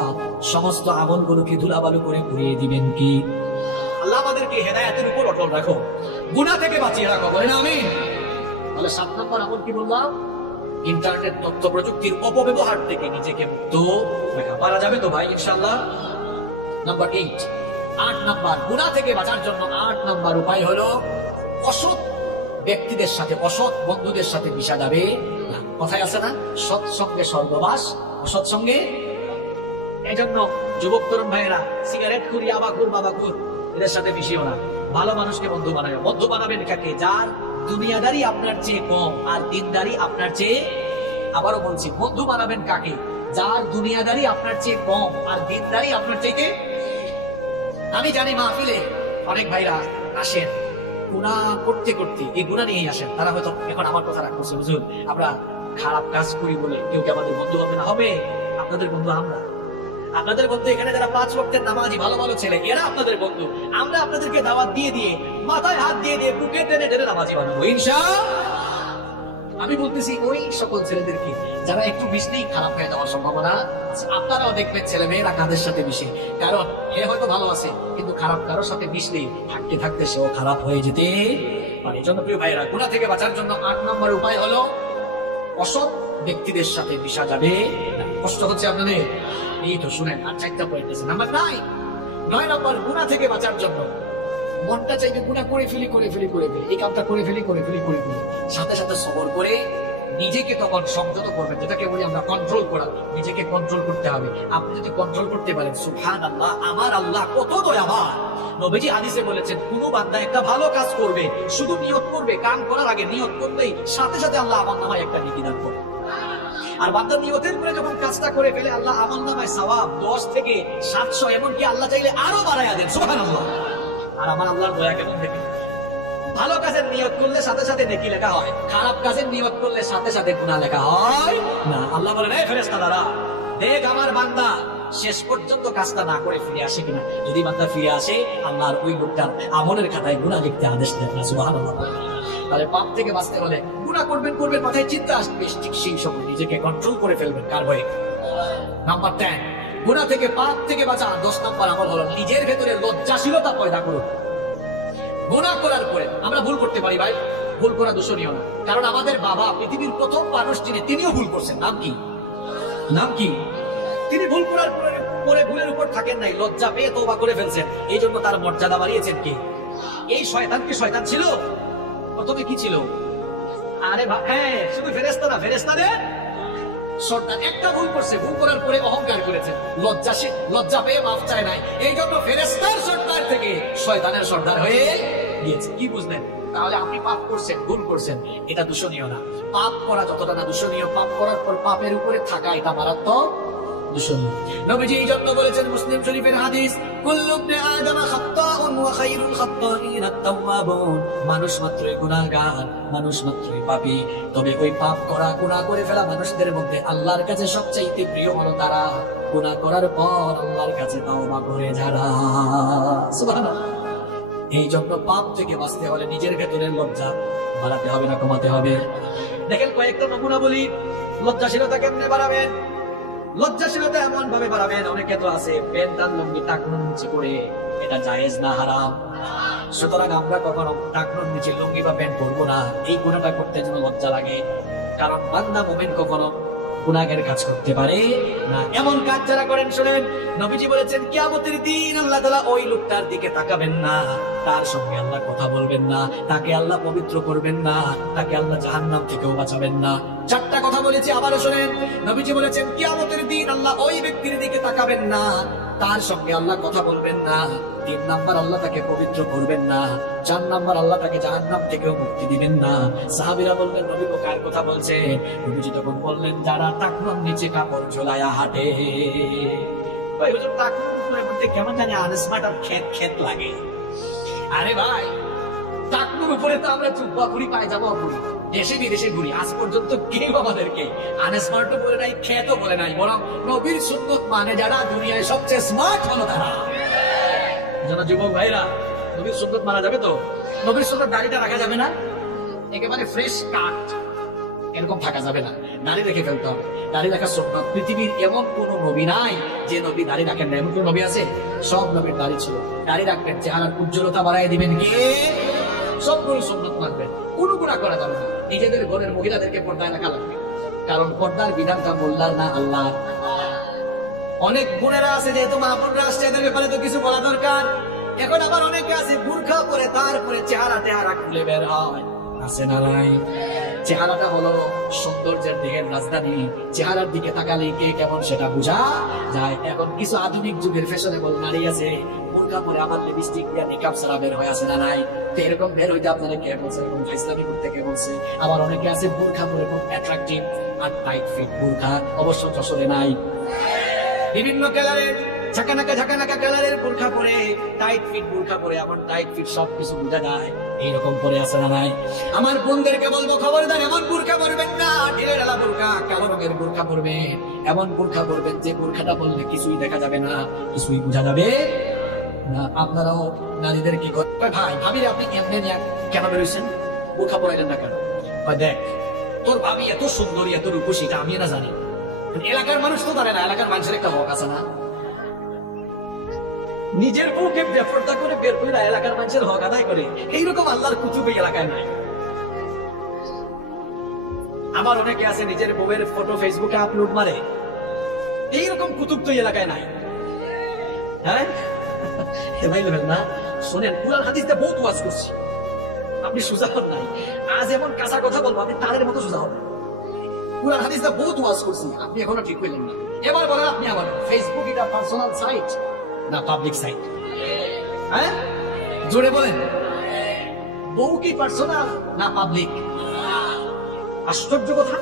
সমস্ত আমলগুলোকে ধুলাবালু করে ঘুরিয়ে দিবেন কি? আল্লাহ আমাদেরকে হেদায়েতের উপর অটল রাখো, গুনাহ থেকে বাঁচিয়ে রাখো, বলেন আমিন। তাহলে 7 নম্বর আমল কি বললাম? ইন্টারনেট তথ্য প্রযুক্তির অপব্যবহার থেকে নিজেকে মুক্ত রাখা। পারা যাবে তো ভাই ইনশাআল্লাহ? নাম্বার 8, 8 নাম্বার গুনাহ থেকে বাঁচার জন্য 8 নাম্বার উপায় হলো অসৎ ব্যক্তিদের সাথে, অসৎ বন্ধুদের সাথে মিশা যাবে না। কথায় আছে না, সৎসঙ্গে স্বর্গবাস, অসৎ সঙ্গে। এই জন্য যুবক তরুণ ভাইয়েরা সিগারেট খুরি, আবাখুর, বাবাখুর এদের সাথে মিশিও না। ভালো মানুষকে বন্ধু বানাবে। বন্ধু বানাবেন কাকে? যার দুনিয়াদারি আপনার চেয়ে কম আর দিনদারি আপনার চেয়ে, আবারও বলছি, বন্ধু বানাবেন কাকে? যার দুনিয়াদারি আপনার চেয়ে কম আর দিনদারি আপনার চাইতে। আমি জানি মাহফিলে অনেক ভাইরা আসেন গুনাহ করতে করতে, এই গুনাহ নিয়েই আসেন। তারা হয়তো এখন আমার কথা রাখছে, বুঝুন আমরা খারাপ কাজ করি বলে কেউ কি আমাদের বন্ধু হবে না? হবে। আপনাদের বন্ধু আমরা, আপনাদের বন্ধু এখানে যারা 5 ওয়াক্তের নামাজি ভালো ভালো ছেলে, এরা আপনাদের বন্ধু। আমরা আপনাদেরকে দাওয়াত দিয়ে দিয়ে, মাথায় হাত দিয়ে দিয়ে, বুকে টেনে টেনে নামাজি বানাবো ইনশাআল্লাহ। আমি বলতেছি ওই সকল ছেলেদেরকে যারা একটু মিশলেই খারাপ হয়ে যাওয়ার সম্ভাবনা আছে। আপনারাও দেখবেন ছেলে মেয়েরা কাদের সাথে মিশে, কারণ এ হয়তো ভালো আছে কিন্তু খারাপ কারোর সাথে মিশলে থাকতে থাকতে সেও খারাপ হয়ে যেতে পারে। এই জন্য প্রিয় ভাইয়েরা, গুনাহ থেকে বাঁচার জন্য 8 নম্বর উপায় হলো অসৎ ব্যক্তিদের সাথে মিশা যাবে না। কষ্ট হচ্ছে আপনাদের? এই তো শুনেন, আর 4টা পয়েন্ট আছে। নাম্বার 9 নম্বর, গুনাহ থেকে বাঁচার জন্য মনটা চাইবে গুনাহ করে ফেলি, এই কামটা করে ফেলি, সাথে সাথে সবর করে নিজেকে তখন সংযত করবেন, যেটাকে বলি আমরা কন্ট্রোল করা। নিজেকে কন্ট্রোল করতে হবে। আপনি যদি কন্ট্রোল করতে পারেন, সুবহানাল্লাহ, আমার আল্লাহ কত দয়াবান। নবীজি হাদিসে বলেছেন, কোন বান্দা একটা ভালো কাজ করবে, শুধু নিয়ত করবে, কাম করার আগে নিয়ত করলেই সাথে সাথে আল্লাহ আমলনামায় একটা নেকি দান করবে। আর বান্দা নিয়তের পরে যখন কাজটা করে ফেলে, আল্লাহ আমলনামায় সওয়াব 10 থেকে 700, এমনকি আল্লাহ চাইলে আরো বাড়ায়া দেন। সুবহানাল্লাহ। আর আমার আল্লাহর দয়া কেমন দেখে, ভালো কাজের নিয়ত করলে সাথে সাথে নেকি লেখা হয়, খারাপ কাজের নিয়ত করলে সাথে সাথে গুনাহ লেখা হয় না। আল্লাহ বলেন, এই ফেরেশতারা দেখ আমার বান্দা শেষ পর্যন্ত কাজটা না করে ফিরে আসে কিনা। যদি বান্দা ফিরে আসে, আল্লাহর ওই লোকটার আমলের খাতায় গুনাহ লিখতে আদেশ দেন না। সুবহানাল্লাহ। তাহলে পাপ থেকে বাঁচতে হলে গুনাহ করবেন, মাথায় চিন্তা আসবে, ঠিক সেই সময় নিজেকে কন্ট্রোল করে ফেলবেন। কার ভয়ে? নাম্বার 10, গুনাহ থেকে, পাপ থেকে বাঁচা 10 নম্বর আমল হলো নিজের ভেতরে লজ্জাশীলতা পয়দা করুন। গুনাহ করার পরে আমরা ভুল করতে পারি ভাই, ভুল করা দূষণীয় না। কারণ আমাদের বাবা পৃথিবীর প্রথম মানুষ যিনি, তিনিও ভুল করছেন। নাম কি? তিনি ভুল করার পরে ভুলের উপর থাকেন নাই, লজ্জা পেয়ে তওবা করে ফেলছেন। এই জন্য তার মর্যাদা বাড়িয়েছেন কে? এই শয়তান কি শয়তান ছিল? প্রথমে কি ছিল? আরে হ্যাঁ, শুধু ফেরেশতারা, ফেরেশতাদের সর্দার। একটা ভুল করছে, ভুল করার পরে অহংকার করেছেন, লজ্জা পেয়ে মাফ চায় নাই। এই জন্য ফেরেশতার সর্দার থেকে শয়তানের সর্দার হয়ে গিয়েছে। কি বুঝলেন? তাহলে আপনি পাপ করছেন, ভুল করছেন, এটা দূষণীয় না। পাপ করা যতটা না দূষণীয়, পাপ করার পর পাপের উপরে থাকা এটা মারাত্মক দূষণীয়। নবীজি এই জন্য বলেছেন, মুসলিম শরীফের হাদিস, কুল্লু ইবনে আদম খাত্তাউন ওয়া খায়রুল খাত্তাইন আত-তাওয়াবুন। মানুষ মাত্রই গুনাহগার, মানুষ মাত্রই পাপী, তবে ওই পাপ করা, গুনাহ করে ফেলা মানুষদের মধ্যে আল্লাহর কাছে সবচাইতে প্রিয় হলো তারা গুনাহ করার পর আল্লাহর কাছে তওবা করে যারা। সুবহানাল্লাহ। এই জন্য পাপ থেকে বাঁচতে হলে নিজের ভেতরের লজ্জা বাড়াতে হবে না কমাতে হবে। দেখেন কয়েকটা নমুনা বলি, লজ্জাশীলতা কেমনে বাড়াবেন। লজ্জাশীলতা এমন ভাবে বাড়াবেন, অনেকে তো আছে প্যান্ট আর লুঙ্গি টাকনুর নিচে করে, এটা জায়েজ না, হারাম। সুতরাং আমরা কখনো টাকনুর নিচে লুঙ্গি বা প্যান্ট পরবো না। এই গুনাহটা করতে যেন লজ্জা লাগে, কারণ বান্দা মুমিন কখনো গুনাহের কাজ করতে পারে না। এমন কাজ যারা করেন, শুনেন, নবীজি বলেছেন, কিয়ামতের দিন আল্লাহ তাআলা ওই লোকটার দিকে তাকাবেন না, তার সঙ্গে আল্লাহ কথা বলবেন না, তাকে আল্লাহ পবিত্র করবেন না, তাকে আল্লাহ জাহান্নাম থেকেও বাঁচাবেন না। 4টা কথা বলেছি, আবারও শুনেন। নবীজি বলেছেন, কিয়ামতের দিন আল্লাহ ওই ব্যক্তির দিকে তাকাবেন না, তার সঙ্গে আল্লাহ কথা বলবেন না, 3 নাম্বার আল্লাহ তাকে পবিত্র করবেন না, 4 নাম্বার আল্লাহ তাকে জাহান্নাম থেকেও মুক্তি দিবেন না। সাহাবীরা বললেন, নবী গো কার কথা বলছেন? নবীজি তখন বললেন, যারা টাকনুর নিচে কাপড় ঝোলায়া হাঁটে। ভাই হুজুর, টাকনুর উপরে মধ্যে কেমন জানি আনস্মার্ট আর খেত লাগে। আরে ভাই, টাকনুর উপরে তো আমরা জুব্বা পরি, পায়জামা পরি, দেশে বিদেশে ঘুরি, আজ পর্যন্ত কেউ আমাদেরকে আনস্মার্টও বলে নাই, খেতও বলে নাই। বরং নবীর সুন্নত মানে যারা দুনিয়ায় সবচেয়ে স্মার্ট হলো তারা। যারা যুবক ভাইরা, নবীর সুন্নত মারা যাবে তো? নবীর সুন্নত দাড়িটা রাখা যাবে না, একেবারে ফ্রেশ কাট এরকম থাকা যাবে না, দাড়ি রেখে ফেলতে হবে। দাড়ি রাখা সুন্নত। পৃথিবীর এমন কোন নবী নাই যে নবী দাড়ি রাখেন না। এমন কোন নবী আছে? সব নবীর দাড়ি ছিল। দাড়ি রাখবেন, চেহারার উজ্জ্বলতা বাড়াই দিবেন, কে? সবগুলো সুন্নত মানবেন, কোনো গুনাহ করা যাবে না। নিজেদের ঘরের মহিলাদেরকে পর্দায় রাখা লাগবে, কারণ পর্দার বিধানটা মোল্লার না, আল্লাহ। অনেক বোনেরা আছে যেহেতু মাহবুবরা আসছে, এদের ব্যাপারে তো কিছু বলা দরকার। এখন আবার অনেকে আছে বুরখা পরে তারপরে চেহারা খুলে বের হয়, আছে না নাই? চেহারাটা হলো সৌন্দর্যের দেহের রাজধানী, চেহারার দিকে তাকালে কে কেমন সেটা বোঝা যায়। এখন কিছু আধুনিক যুগের ফ্যাশনেবল নারী আছে বুরখা পরে আবার লিপস্টিক দিয়ে মেকআপ ছাড়া বের হয়ে, আছে না নাই? তো এরকম বের হইতে আপনারা কে বলছে, এরকম ইসলামী করতে কে বলছে? আবার অনেকে আছে বুরখা পরে খুব অ্যাট্রাকটিভ আর টাইট ফিট বুরখা, অবশ্য যশোরে নাই। বিভিন্ন কালারের ঝাঁকানাকা কালারের বুরখা পরে, টাইট ফিট বুরখা পরে, আবার টাইট ফিট সবকিছু বোঝা যায়, এইরকম পরে আছে না নাই? আমার বোনদেরকে বলবো খবরদার এমন বুরখা পরবেন না, ঢিলে ঢালা বুরখা, কালো রঙের বুরখা পরবেন। এমন বুরখা পরবেন যে বুরখাটা বললে কিছুই দেখা যাবে না, কিছুই বোঝা যাবে না। আপনারাও নারীদের কি করেন, ভাই ভাবিরে আপনি এমনি কেন বেরোইছেন, বুরখা পরাইলেন না কেন? দেখ তোর ভাবি এত সুন্দরী এত রূপসী, এটা আমি না জানি, এলাকার মানুষ তো জানে না, এলাকার মানুষের একটা হক আছে না? নিজের বউকে বেপরদা করে বের করে এলাকার মানুষের হক আদায় করে, এইরকম আল্লাহর কুতুব এই এলাকায় নাই। আবার অনেকে আছে নিজের বউয়ের ফটো ফেসবুকে আপলোড মারে, এইরকম কুতুব তো এলাকায় নাই। হ্যাঁ ভাই না শোনেন, কুরআন হাদিসে বহুত ওয়াজ করছি, আপনি সোজা হন নাই। আজ এমন কাঁচা কথা বলবো আপনি তারের মতো সোজা হবেন। কুরআন হাদিসে বহুত ওয়াজ করছি, আপনি এখনো ঠিক হইলেন না। এবার বলেন আপনি আমার ফেসবুক এটা পার্সোনাল সাইট না পাবলিক সাইট? হ্যাঁ জোরে বলেন, বউ কি পার্সোনাল না পাবলিক? আশ্চর্য কথা,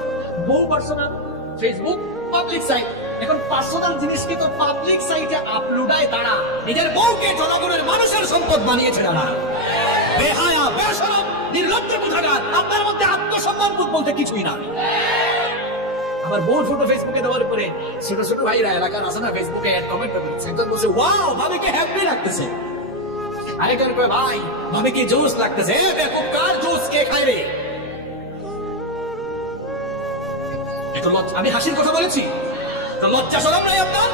বউ পার্সোনাল, ফেসবুক পাবলিক সাইট। এখন পার্সোনাল জিনিস কি তো পাবলিক সাইটে আপলোডায় তারা, নিজের বউকে জনগণের মানুষের সম্পদ বানিয়েছে তারা। বেহায়া বেশরম নির্লজ্জ কোথাকার, আপনার মধ্যে আত্মসম্মান বোধ বলতে কিছুই না। আবার বউর ফটো ফেসবুকে দেওয়ার পরে ছোট ছোট ভাইরা এলাকার আছে না, ফেসবুকে অ্যাড কমেন্ট করছে, একজন বলছে ওয়াও ভাবিকে হ্যাপি লাগতেছে, আরেকজন কয় ভাই ভাবিকে জোস লাগতেছে, এ বেকুব কার জোস কে খায় রে? একটু আমি হাসির কথা বলেছি, লজ্জা শরম নাই আপনার?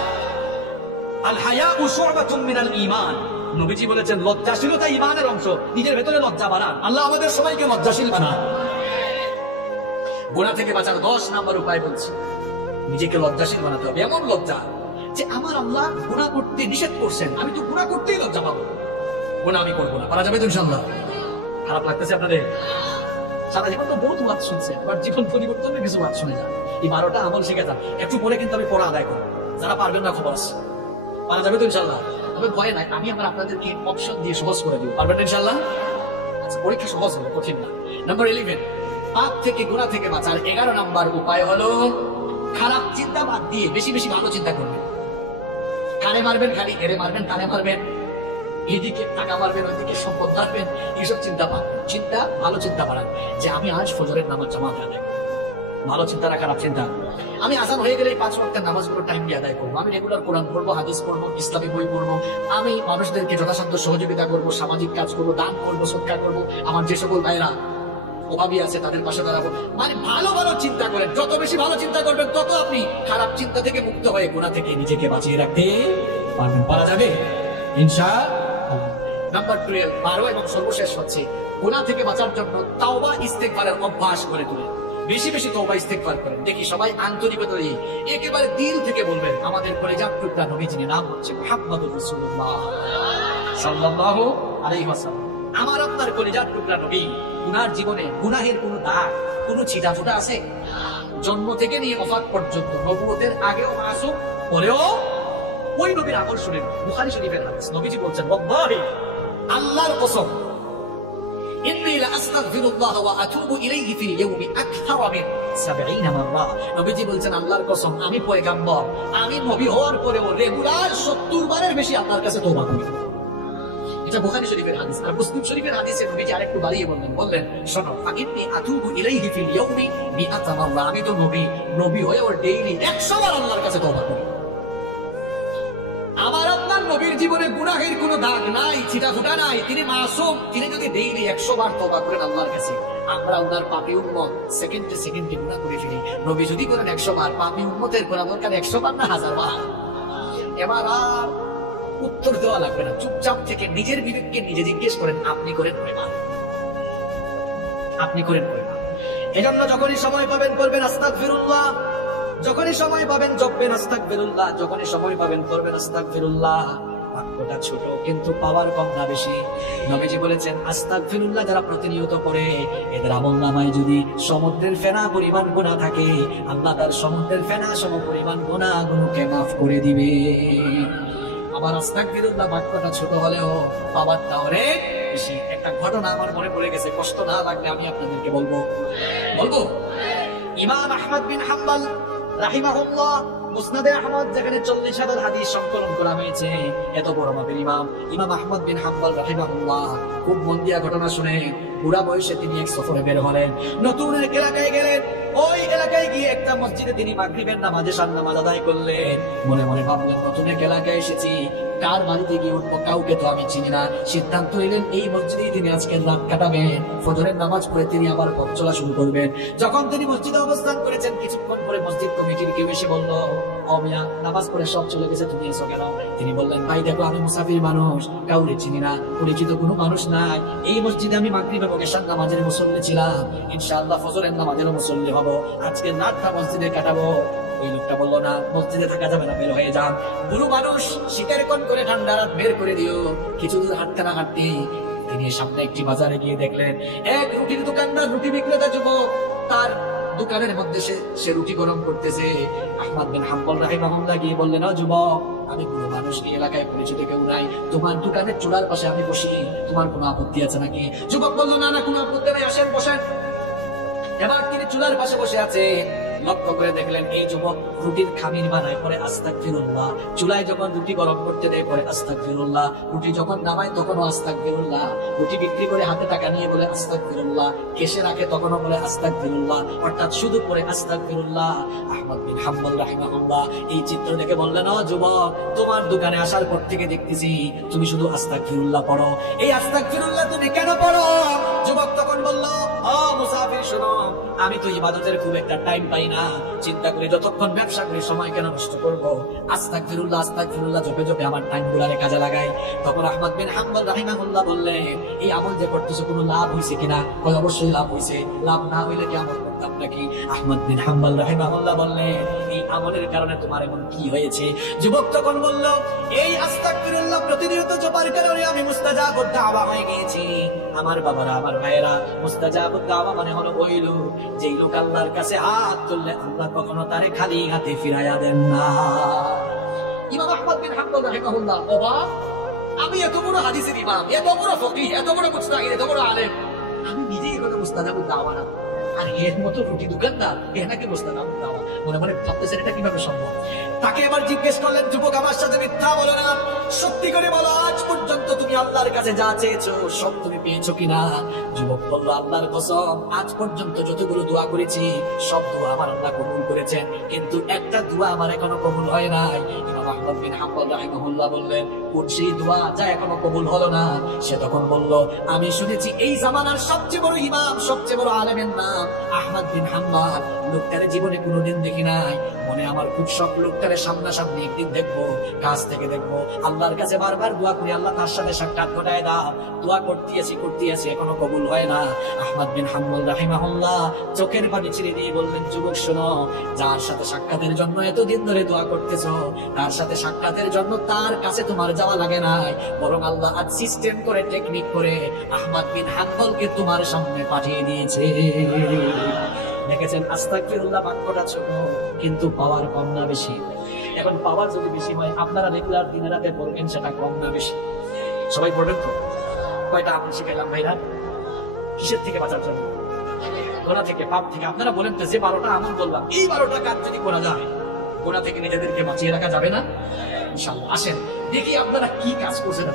আল হায়াউ শু'বাতুম মিনাল ঈমান, নবীজি বলেছেন লজ্জাশীলতা ঈমানের অংশ, নিজের ভেতরে লজ্জা বাড়ান। আল্লাহ আমাদের সবাইকে লজ্জাশীল বানান। গুনাহ থেকে বাঁচার 10 নাম্বার উপায় বলছি, নিজেকে লজ্জাশীল বানাতে হবে। এমন লজ্জা যে আমার আল্লাহ গুনাহ করতে নিষেধ করছেন, আমি তো গুনাহ করতেই লজ্জা পাবো, গুনাহ আমি করবো না। পারা যাবে তো ইনশাআল্লাহ? খারাপ লাগতেছে আপনাদের? সারা জীবন তো বহুত ওয়াজ শুনছে, আবার জীবন পরিবর্তনের কিছু ওয়াজ শুনে যান, এই 12টা আমল শিখে যান। একটু পরে কিন্তু আমি পড়া আদায় করবো, যারা পারবেন না খবর আছে। পারা যাবে তো ইনশাআল্লাহ? তবে ভয় নাই, আমি আবার আপনাদেরকে অপশন দিয়ে সহজ করে দিব। পারবেন ইনশাআল্লাহ? আচ্ছা পরীক্ষা সহজ হবে, কঠিন না। নাম্বার 11, পাপ থেকে গুনাহ থেকে বাঁচার 11 নাম্বার উপায় হলো খারাপ চিন্তা বাদ দিয়ে বেশি বেশি ভালো চিন্তা করবেন। কানে মারবেন খালি, এরে মারবেন, কানে মারবেন, এদিকে টাকা মারবেন, ওইদিকে সম্পদ মারবেন, এইসব চিন্তা বাড়বেন। চিন্তা ভালো চিন্তা বাড়ান, যে আমি আজ ফজরের নামাজ জামাত আদায় করবো, ভালো চিন্তা না খারাপ চিন্তা। আমি আজান হয়ে গেলে 5 ওয়াক্তের নামাজগুলো টাইম দিয়ে আদায় করবো, আমি রেগুলার কোরআন পড়বো, হাদিস পড়বো, ইসলামী বই পড়বো, আমি মানুষদেরকে যথাসাধ্য সহযোগিতা করবো, সামাজিক কাজ করবো, দান করবো, সৎকা করবো, আমার যে সকল ভাইরা অভাবী আছে তাদের পাশে দাঁড়াবো। মানে ভালো ভালো চিন্তা করেন, যত বেশি ভালো চিন্তা করবেন তত আপনি খারাপ চিন্তা থেকে মুক্ত হয়ে গুনাহ থেকে নিজেকে বাঁচিয়ে রাখতে পারবেন। পারা যাবে ইনশাআল্লাহ। নাম্বার 12, 12 এবং সর্বশেষ হচ্ছে গুনাহ থেকে বাঁচার জন্য তাওবা ইস্তেগফারের অভ্যাস করে তুলেন। বেশি বেশি তওবা ইস্তেগফার করেন। দেখি সবাই আন্তরিকতা দিয়ে একেবারে দিল থেকে বলবেন, আমাদের কলিজার টুকরা নবীজির নাম হচ্ছে মুহাম্মদুর রাসূলুল্লাহ সাল্লাল্লাহু আলাইহি ওয়াসাল্লাম। আমার আপনার কলিজার টুকরা নবী, উনার জীবনে গুনাহের কোনো দাগ, কোনো ছিটাফোঁটা আছে? জন্ম থেকে নিয়ে ওফাত পর্যন্ত, নবুয়তের আগেও মাসুম, পরেও ওই নবীর আমল শুনেন। বুখারী শরীফের হাদিস, নবীজি বলছেন ওয়াল্লাহি, আল্লাহর কসম, ইন্নী লা আস্তাগফিরুল্লাহ ওয়া আতুবু ইলাইহি ফিল ইয়াউমি আকথার মিন 70 মাররা। নবীজি বলছেন আল্লাহর কসম, আমি পয়গম্বর, আমি নবী হওয়ার পরেও রেগুলার 70 বারের বেশি আল্লাহর কাছে তওবা করি। এটা বুখারী শরীফের হাদিস। আর মুসলিম শরীফের হাদিসে নবীজি আরেকটু বাড়িয়ে বললেন শোনো, ফাইন্নী আতুবু ইলাইহি ফিল ইয়াউমি মিআতা মাররা, আমি তো নবী হয়েও ডেইলি 100 বার আল্লাহর কাছে তওবা করি। আমার আপনার নবীর জীবনে গুনাহের কোনো দাগ নাই, ছিটাফোঁটা নাই, তিনি মাসুম। তিনি যদি ডেইলি 100 বার তওবা করেন আল্লাহর কাছে, আমরা ওনার পাপী উম্মত সেকেন্ডে সেকেন্ডে গুনাহ করে ফেলি। নবী যদি করেন 100 বার, পাপী উম্মতের করা দরকার 100 বার না 1000 বার। এবার আর উত্তর দেওয়া লাগবে না, চুপচাপ থেকে নিজের বিবেককে নিজে জিজ্ঞেস করেন, আপনি করেন পরিমাণ, আপনি করেন পরিমাণ। এজন্য যখনই সময় পাবেন বলবেন আস্তাগফিরুল্লাহ, যখনই সময় পাবেন জপবেন আস্তাগফিরুল্লাহ, যখনই সময় পাবেন করবেন আস্তাগফিরুল্লাহ। বাক্যটা ছোট কিন্তু পাওয়ার কম না বেশি। নবীজি বলেছেন আস্তাগফিরুল্লাহ যারা প্রতিনিয়ত করে এদের আমলনামায় যদি সমুদ্রের ফেনা পরিমাণ গুনাহ থাকে, আল্লাহ তার সমুদ্রের ফেনা সম পরিমাণ গুনাহগুলোকে মাফ করে দিবে। আবার আস্তাগফিরুল্লাহ বাক্যটা ছোট হলেও পাওয়ারটা অনেক বেশি। একটা ঘটনা আমার মনে পড়ে গেছে, কষ্ট না লাগলে আমি আপনাদেরকে বলবো। ইমাম আহমদ বিন হাম্বল রাহিমাহুল্লাহ মুসনাদে আহমদ যেখানে 40,000 হাদিস সংকলন করা হয়েছে, এত বড় মাপের ইমাম আহমদ বিন হাম্বল রাহিমাহুল্লাহ খুব মন দিয়া ঘটনা শুনে বুড়া বয়সে তিনি এক সফরে বের হলেন, নতুন এক এলাকায় গেলেন। ওই এলাকায় গিয়ে একটা মসজিদে তিনি মাগরিবের নামাজে শান নামাজ আদায় করলেন। মনে মনে ভাবলেন নতুন এক এলাকায় এসেছি, কার বাড়িতে গিয়ে উঠবো, কাউকে তো আমি চিনি না। সিদ্ধান্ত নিলেন এই মসজিদেই তিনি আজকে রাত কাটাবেন। ফজরের নামাজ পড়ে তিনি আবার পথ চলা শুরু করবেন। যখন তিনি মসজিদে অবস্থান করেছেন, কিছুক্ষণ পরে মসজিদ কমিটির কেউ এসে বলল, ও মিয়া, নামাজ পড়ে সব চলে গেছে, তুমি এসো কেন? তিনি বললেন, ভাই দেখো আমি মুসাফির মানুষ, কাউরে চিনি না, পরিচিত কোনো মানুষ নাই। এই মসজিদে আমি মাগরিব এবং এশার নামাজের মুসল্লি ছিলাম, ইনশাআল্লাহ ফজরের নামাজের মুসল্লি হব, আজকে রাতটা মসজিদে কাটাবো। ওই লোকটা বললো, না, মসজিদে থাকা যাবে না, বের হয়ে যান। বুড়ো মানুষ, শীতের কোন করে ঠান্ডা রাত, বের করে দিও। কিছু দূর হাঁটতে না হাঁটতে তিনি সামনে একটি বাজারে গিয়ে দেখলেন এক রুটির দোকানদার, রুটি বিক্রেতা যুবক, তার দোকানের মধ্যে সে রুটি গরম করতেছে। আহমদ বিন হাম্বল রাহিমাহুল্লাহ গিয়ে বললেন, ও যুবক, আমি বুড়ো মানুষ, এই এলাকায় পরিচিত কেউ নাই, তোমার দোকানের চূড়ার পাশে আমি বসি, তোমার কোনো আপত্তি আছে নাকি? যুবক বলল, না না, কোনো আপত্তি নাই, আসেন বসেন। এবার তিনি চুলার পাশে বসে আছে। লক্ষ্য করে দেখলেন এই যুবক রুটির খামির বানায় পরে আস্তাগফিরুল্লাহ, চুলায় যখন রুটি গরম করতে দেয় পরে আস্তাগফিরুল্লাহ, রুটি যখন নামায় তখনও আস্তাগফিরুল্লাহ, রুটি বিক্রি করে হাতে টাকা নিয়ে বলে আস্তাগফিরুল্লাহ, কেশে রাখে তখনও বলে আস্তাগফিরুল্লাহ, অর্থাৎ শুধু পরে আস্তাগফিরুল্লাহ। আহমদ বিন হাম্বল রাহিমাহুল্লাহ এই চিত্র দেখে বললেন, ও যুবক, তোমার দোকানে আসার পর থেকে দেখতেছি তুমি শুধু আস্তাগফিরুল্লাহ পড়ো, এই আস্তাগফিরুল্লাহ তুমি কেন পড়ো? যুবক তখন বলল, ও মুসাফির শোনো, আমি তো ইবাদতের খুব একটা টাইম পাই না, চিন্তা করি যতক্ষণ ব্যবসা করি সময় কেন নষ্ট করবো, আস্তাগফিরুল্লাহ আস্তাগফিরুল্লাহ জপে জপে আমার টাইম গুলারে কাজে লাগাই। তখন আহমদ বিন হাম্বল রাহিমাহুল্লাহ বললেন, এই আমল যে করতেছো কোনো লাভ হয়েছে কিনা? অবশ্যই লাভ হয়েছে, লাভ না হইলে কি আমল করতাম নাকি? আহমদ বিন হাম্বল রাহিমাহুল্লাহ বললেন, এই আমলের কারণে তোমার এমন কি হয়েছে? যুবক তখন বলল, এই আস্তাগফিরুল্লাহ প্রতিনিয়ত জপার কারণে আমি মুস্তাজাবুদ দাওয়া হয়ে গিয়েছি। আমার বাবারা, আমার ভাইয়েরা, মুস্তাজাবুদ দাওয়া মানে হলো ওই লোক যেই লোক আল্লাহর কাছে হাত তুললে আল্লাহ কখনো তারে খালি হাতে ফিরাইয়া দেন না। ইমাম আহমদ বিন হাম্বল রাহিমাহুল্লাহ, অবাক, আমি এত বড় হাদিসের ইমাম, এত বড় ফকিহ, এত বড় মুজতাহিদ, এত বড় আলেম, আমি নিজেই এভাবে মুস্তাজাবুদ দাওয়া না, আর এর মতো রুটি দোকানদার এ নাকি মুস্তাজাবুদ দাওয়া? মনে মনে ভাবতেছেন এটা কিভাবে সম্ভব। তাকে এবার জিজ্ঞেস করলেন, যুবক, আমার সাথে মিথ্যা বলো না, সত্যি করে বলো, আজ পর্যন্ত তুমি আল্লাহর কাছে যা চেয়েছো সব তুমি পেয়েছো কিনা? যুবক বলল, আল্লাহর কসম, আজ পর্যন্ত যতগুলো দোয়া করেছি সব দোয়া আমার আল্লাহ কবুল করেছেন, কিন্তু একটা দোয়া আমার এখনো কবুল হয় নাই। ইমাম আহমদ বিন হাম্বল রাহিমাহুল্লাহ বললেন, কোন সেই দোয়া যা এখনো কবুল হলো না? সে তখন বলল, আমি শুনেছি এই জামানার সবচেয়ে বড় ইমাম, সবচেয়ে বড় আলেমের নাম আহমদ বিন হাম্বল। লোকটারে জীবনে কোনোদিন দেখি নাই, মনে আমার খুব শখ লোকটারে সামনাসামনি একদিন দেখবো, কাছ থেকে দেখবো। আল্লাহর কাছে বারবার দোয়া করি, আল্লাহ তার সাথে সাক্ষাৎ ঘটায় দাও। দোয়া করতে আছি, এখনো কবুল হয় না। আহমদ বিন হাম্বল রাহিমাহুল্লাহ চোখের পানি ছেড়ে দিয়ে বললেন, যুবক শোনো, যার সাথে সাক্ষাতের জন্য এতদিন ধরে দোয়া করতেছো, তার সাথে সাক্ষাতের জন্য তার কাছে তোমার যাওয়া লাগে নাই, বরং আল্লাহ আজ সিস্টেম করে, টেকনিক করে আহমদ বিন হাম্বলকে তোমার সামনে পাঠিয়ে দিয়েছে। দেখেছেন, আস্তাগফিরুল্লাহ বাক্যটা ছোট কিন্তু পাওয়ার কম না বেশি? এখন পাওয়ার যদি বেশি হয়, আপনারা রেগুলার দিনে রাতে পড়বেন, সেটা কম না বেশি? সবাই পড়বেন তো? কয়টা আমল শিখাইলাম ভাইরা? কিসের থেকে বাঁচার জন্য? গোনা থেকে, পাপ থেকে। আপনারা বলেন তো, যে 12টা আমল বললাম, এই 12টা কাজ যদি করা যায়, গোনা থেকে নিজেদেরকে বাঁচিয়ে রাখা যাবে না? ইনশাআল্লাহ। আসেন দেখি আপনারা কি কাজ করছেন।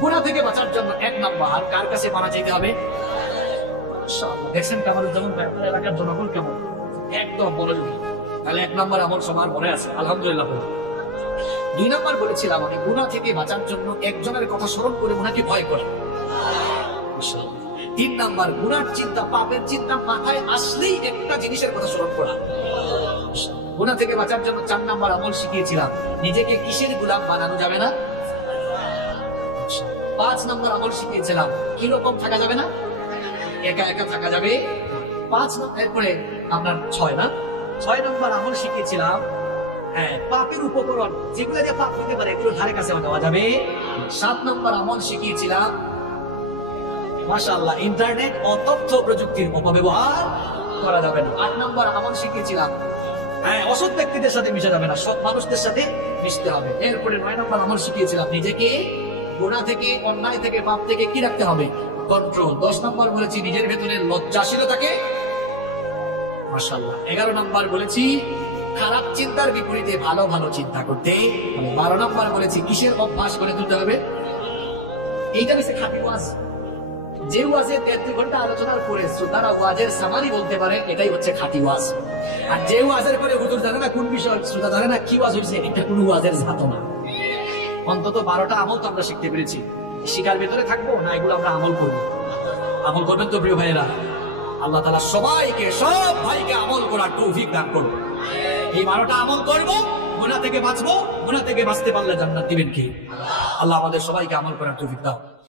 গোনা থেকে বাঁচার জন্য 1 নাম্বার কার কাছে মারা যেতে হবে? দেখছেন কামারুজ্জামান ভাই, আপনার এলাকার জনগণ কেমন, একদম মনোযোগী। তাহলে 1 নাম্বার আমল সবার মনে আছে, আলহামদুলিল্লাহ। 2 নাম্বার বলেছিলাম আমি, গুনাহ থেকে বাঁচার জন্য একজনের কথা স্মরণ করে ওনাকে ভয় করে। 3 নাম্বার, গুনার চিন্তা, পাপের চিন্তা মাথায় আসলেই একটা জিনিসের কথা স্মরণ করা। গুনাহ থেকে বাঁচার জন্য 4 নাম্বার আমল শিখিয়েছিলাম, নিজেকে কিসের গোলাম বানানো যাবে না। 5 নাম্বার আমল শিখিয়েছিলাম, কিরকম থাকা যাবে না, একা একা থাকা যাবে। 5 নাম্বার, এরপরে আপনার 6 না, 6 নম্বর আমল শিখিয়েছিলাম, হ্যাঁ, পাপের উপকরণ যেগুলো দিয়ে পাপ হতে পারে এগুলো ধারে কাছে দেওয়া যাবে। 7 নম্বর আমল শিখিয়েছিলাম, মাশাআল্লাহ, ইন্টারনেট ও তথ্য প্রযুক্তির অপব্যবহার করা যাবে না। 8 নম্বর আমল শিখিয়েছিলাম, হ্যাঁ, অসৎ ব্যক্তিদের সাথে মিশা যাবে না, সৎ মানুষদের সাথে মিশতে হবে। এরপরে 9 নম্বর আমল শিখিয়েছিলাম, নিজেকে গুনাহ থেকে, অন্যায় থেকে, পাপ থেকে কি রাখতে হবে? কন্ট্রোল। 10 নম্বর বলেছি নিজের ভেতরে লজ্জাশীলতাকে, মাশাআল্লাহ। 11 নম্বর বলেছি খারাপ চিন্তার বিপরীতে ভালো ভালো চিন্তা করতে। 12 নম্বর বলেছি কিসের অভ্যাস করে তুলতে হবে? এইটা হচ্ছে খাঁটি ওয়াজ। যে ওয়াজে 1.5 ঘন্টা আলোচনার পরে শ্রোতারা ওয়াজের সামারি বলতে পারে, এটাই হচ্ছে খাঁটি ওয়াজ। আর যে ওয়াজের পরে হুজুর জানে না কোন বিষয়, শ্রোতা জানে না কি ওয়াজ হয়েছে, এটা কোনো ওয়াজের জাত না। অন্তত 12টা আমল তো আমরা শিখতে পেরেছি। শিকার ভেতরে থাকবো না, এগুলো আমরা আমল করবো। আমল করবেন তো প্রিয় ভাইয়েরা? আল্লাহ তাআলা সবাইকে, সব ভাইকে আমল করার তৌফিক দান করুন। এই 12টা আমল করবো, গুনাহ থেকে বাঁচবো। গুনাহ থেকে বাঁচতে পারলে জান্নাত দিবেন কি? আল্লাহ আমাদের সবাইকে আমল করার তৌফিক দাও।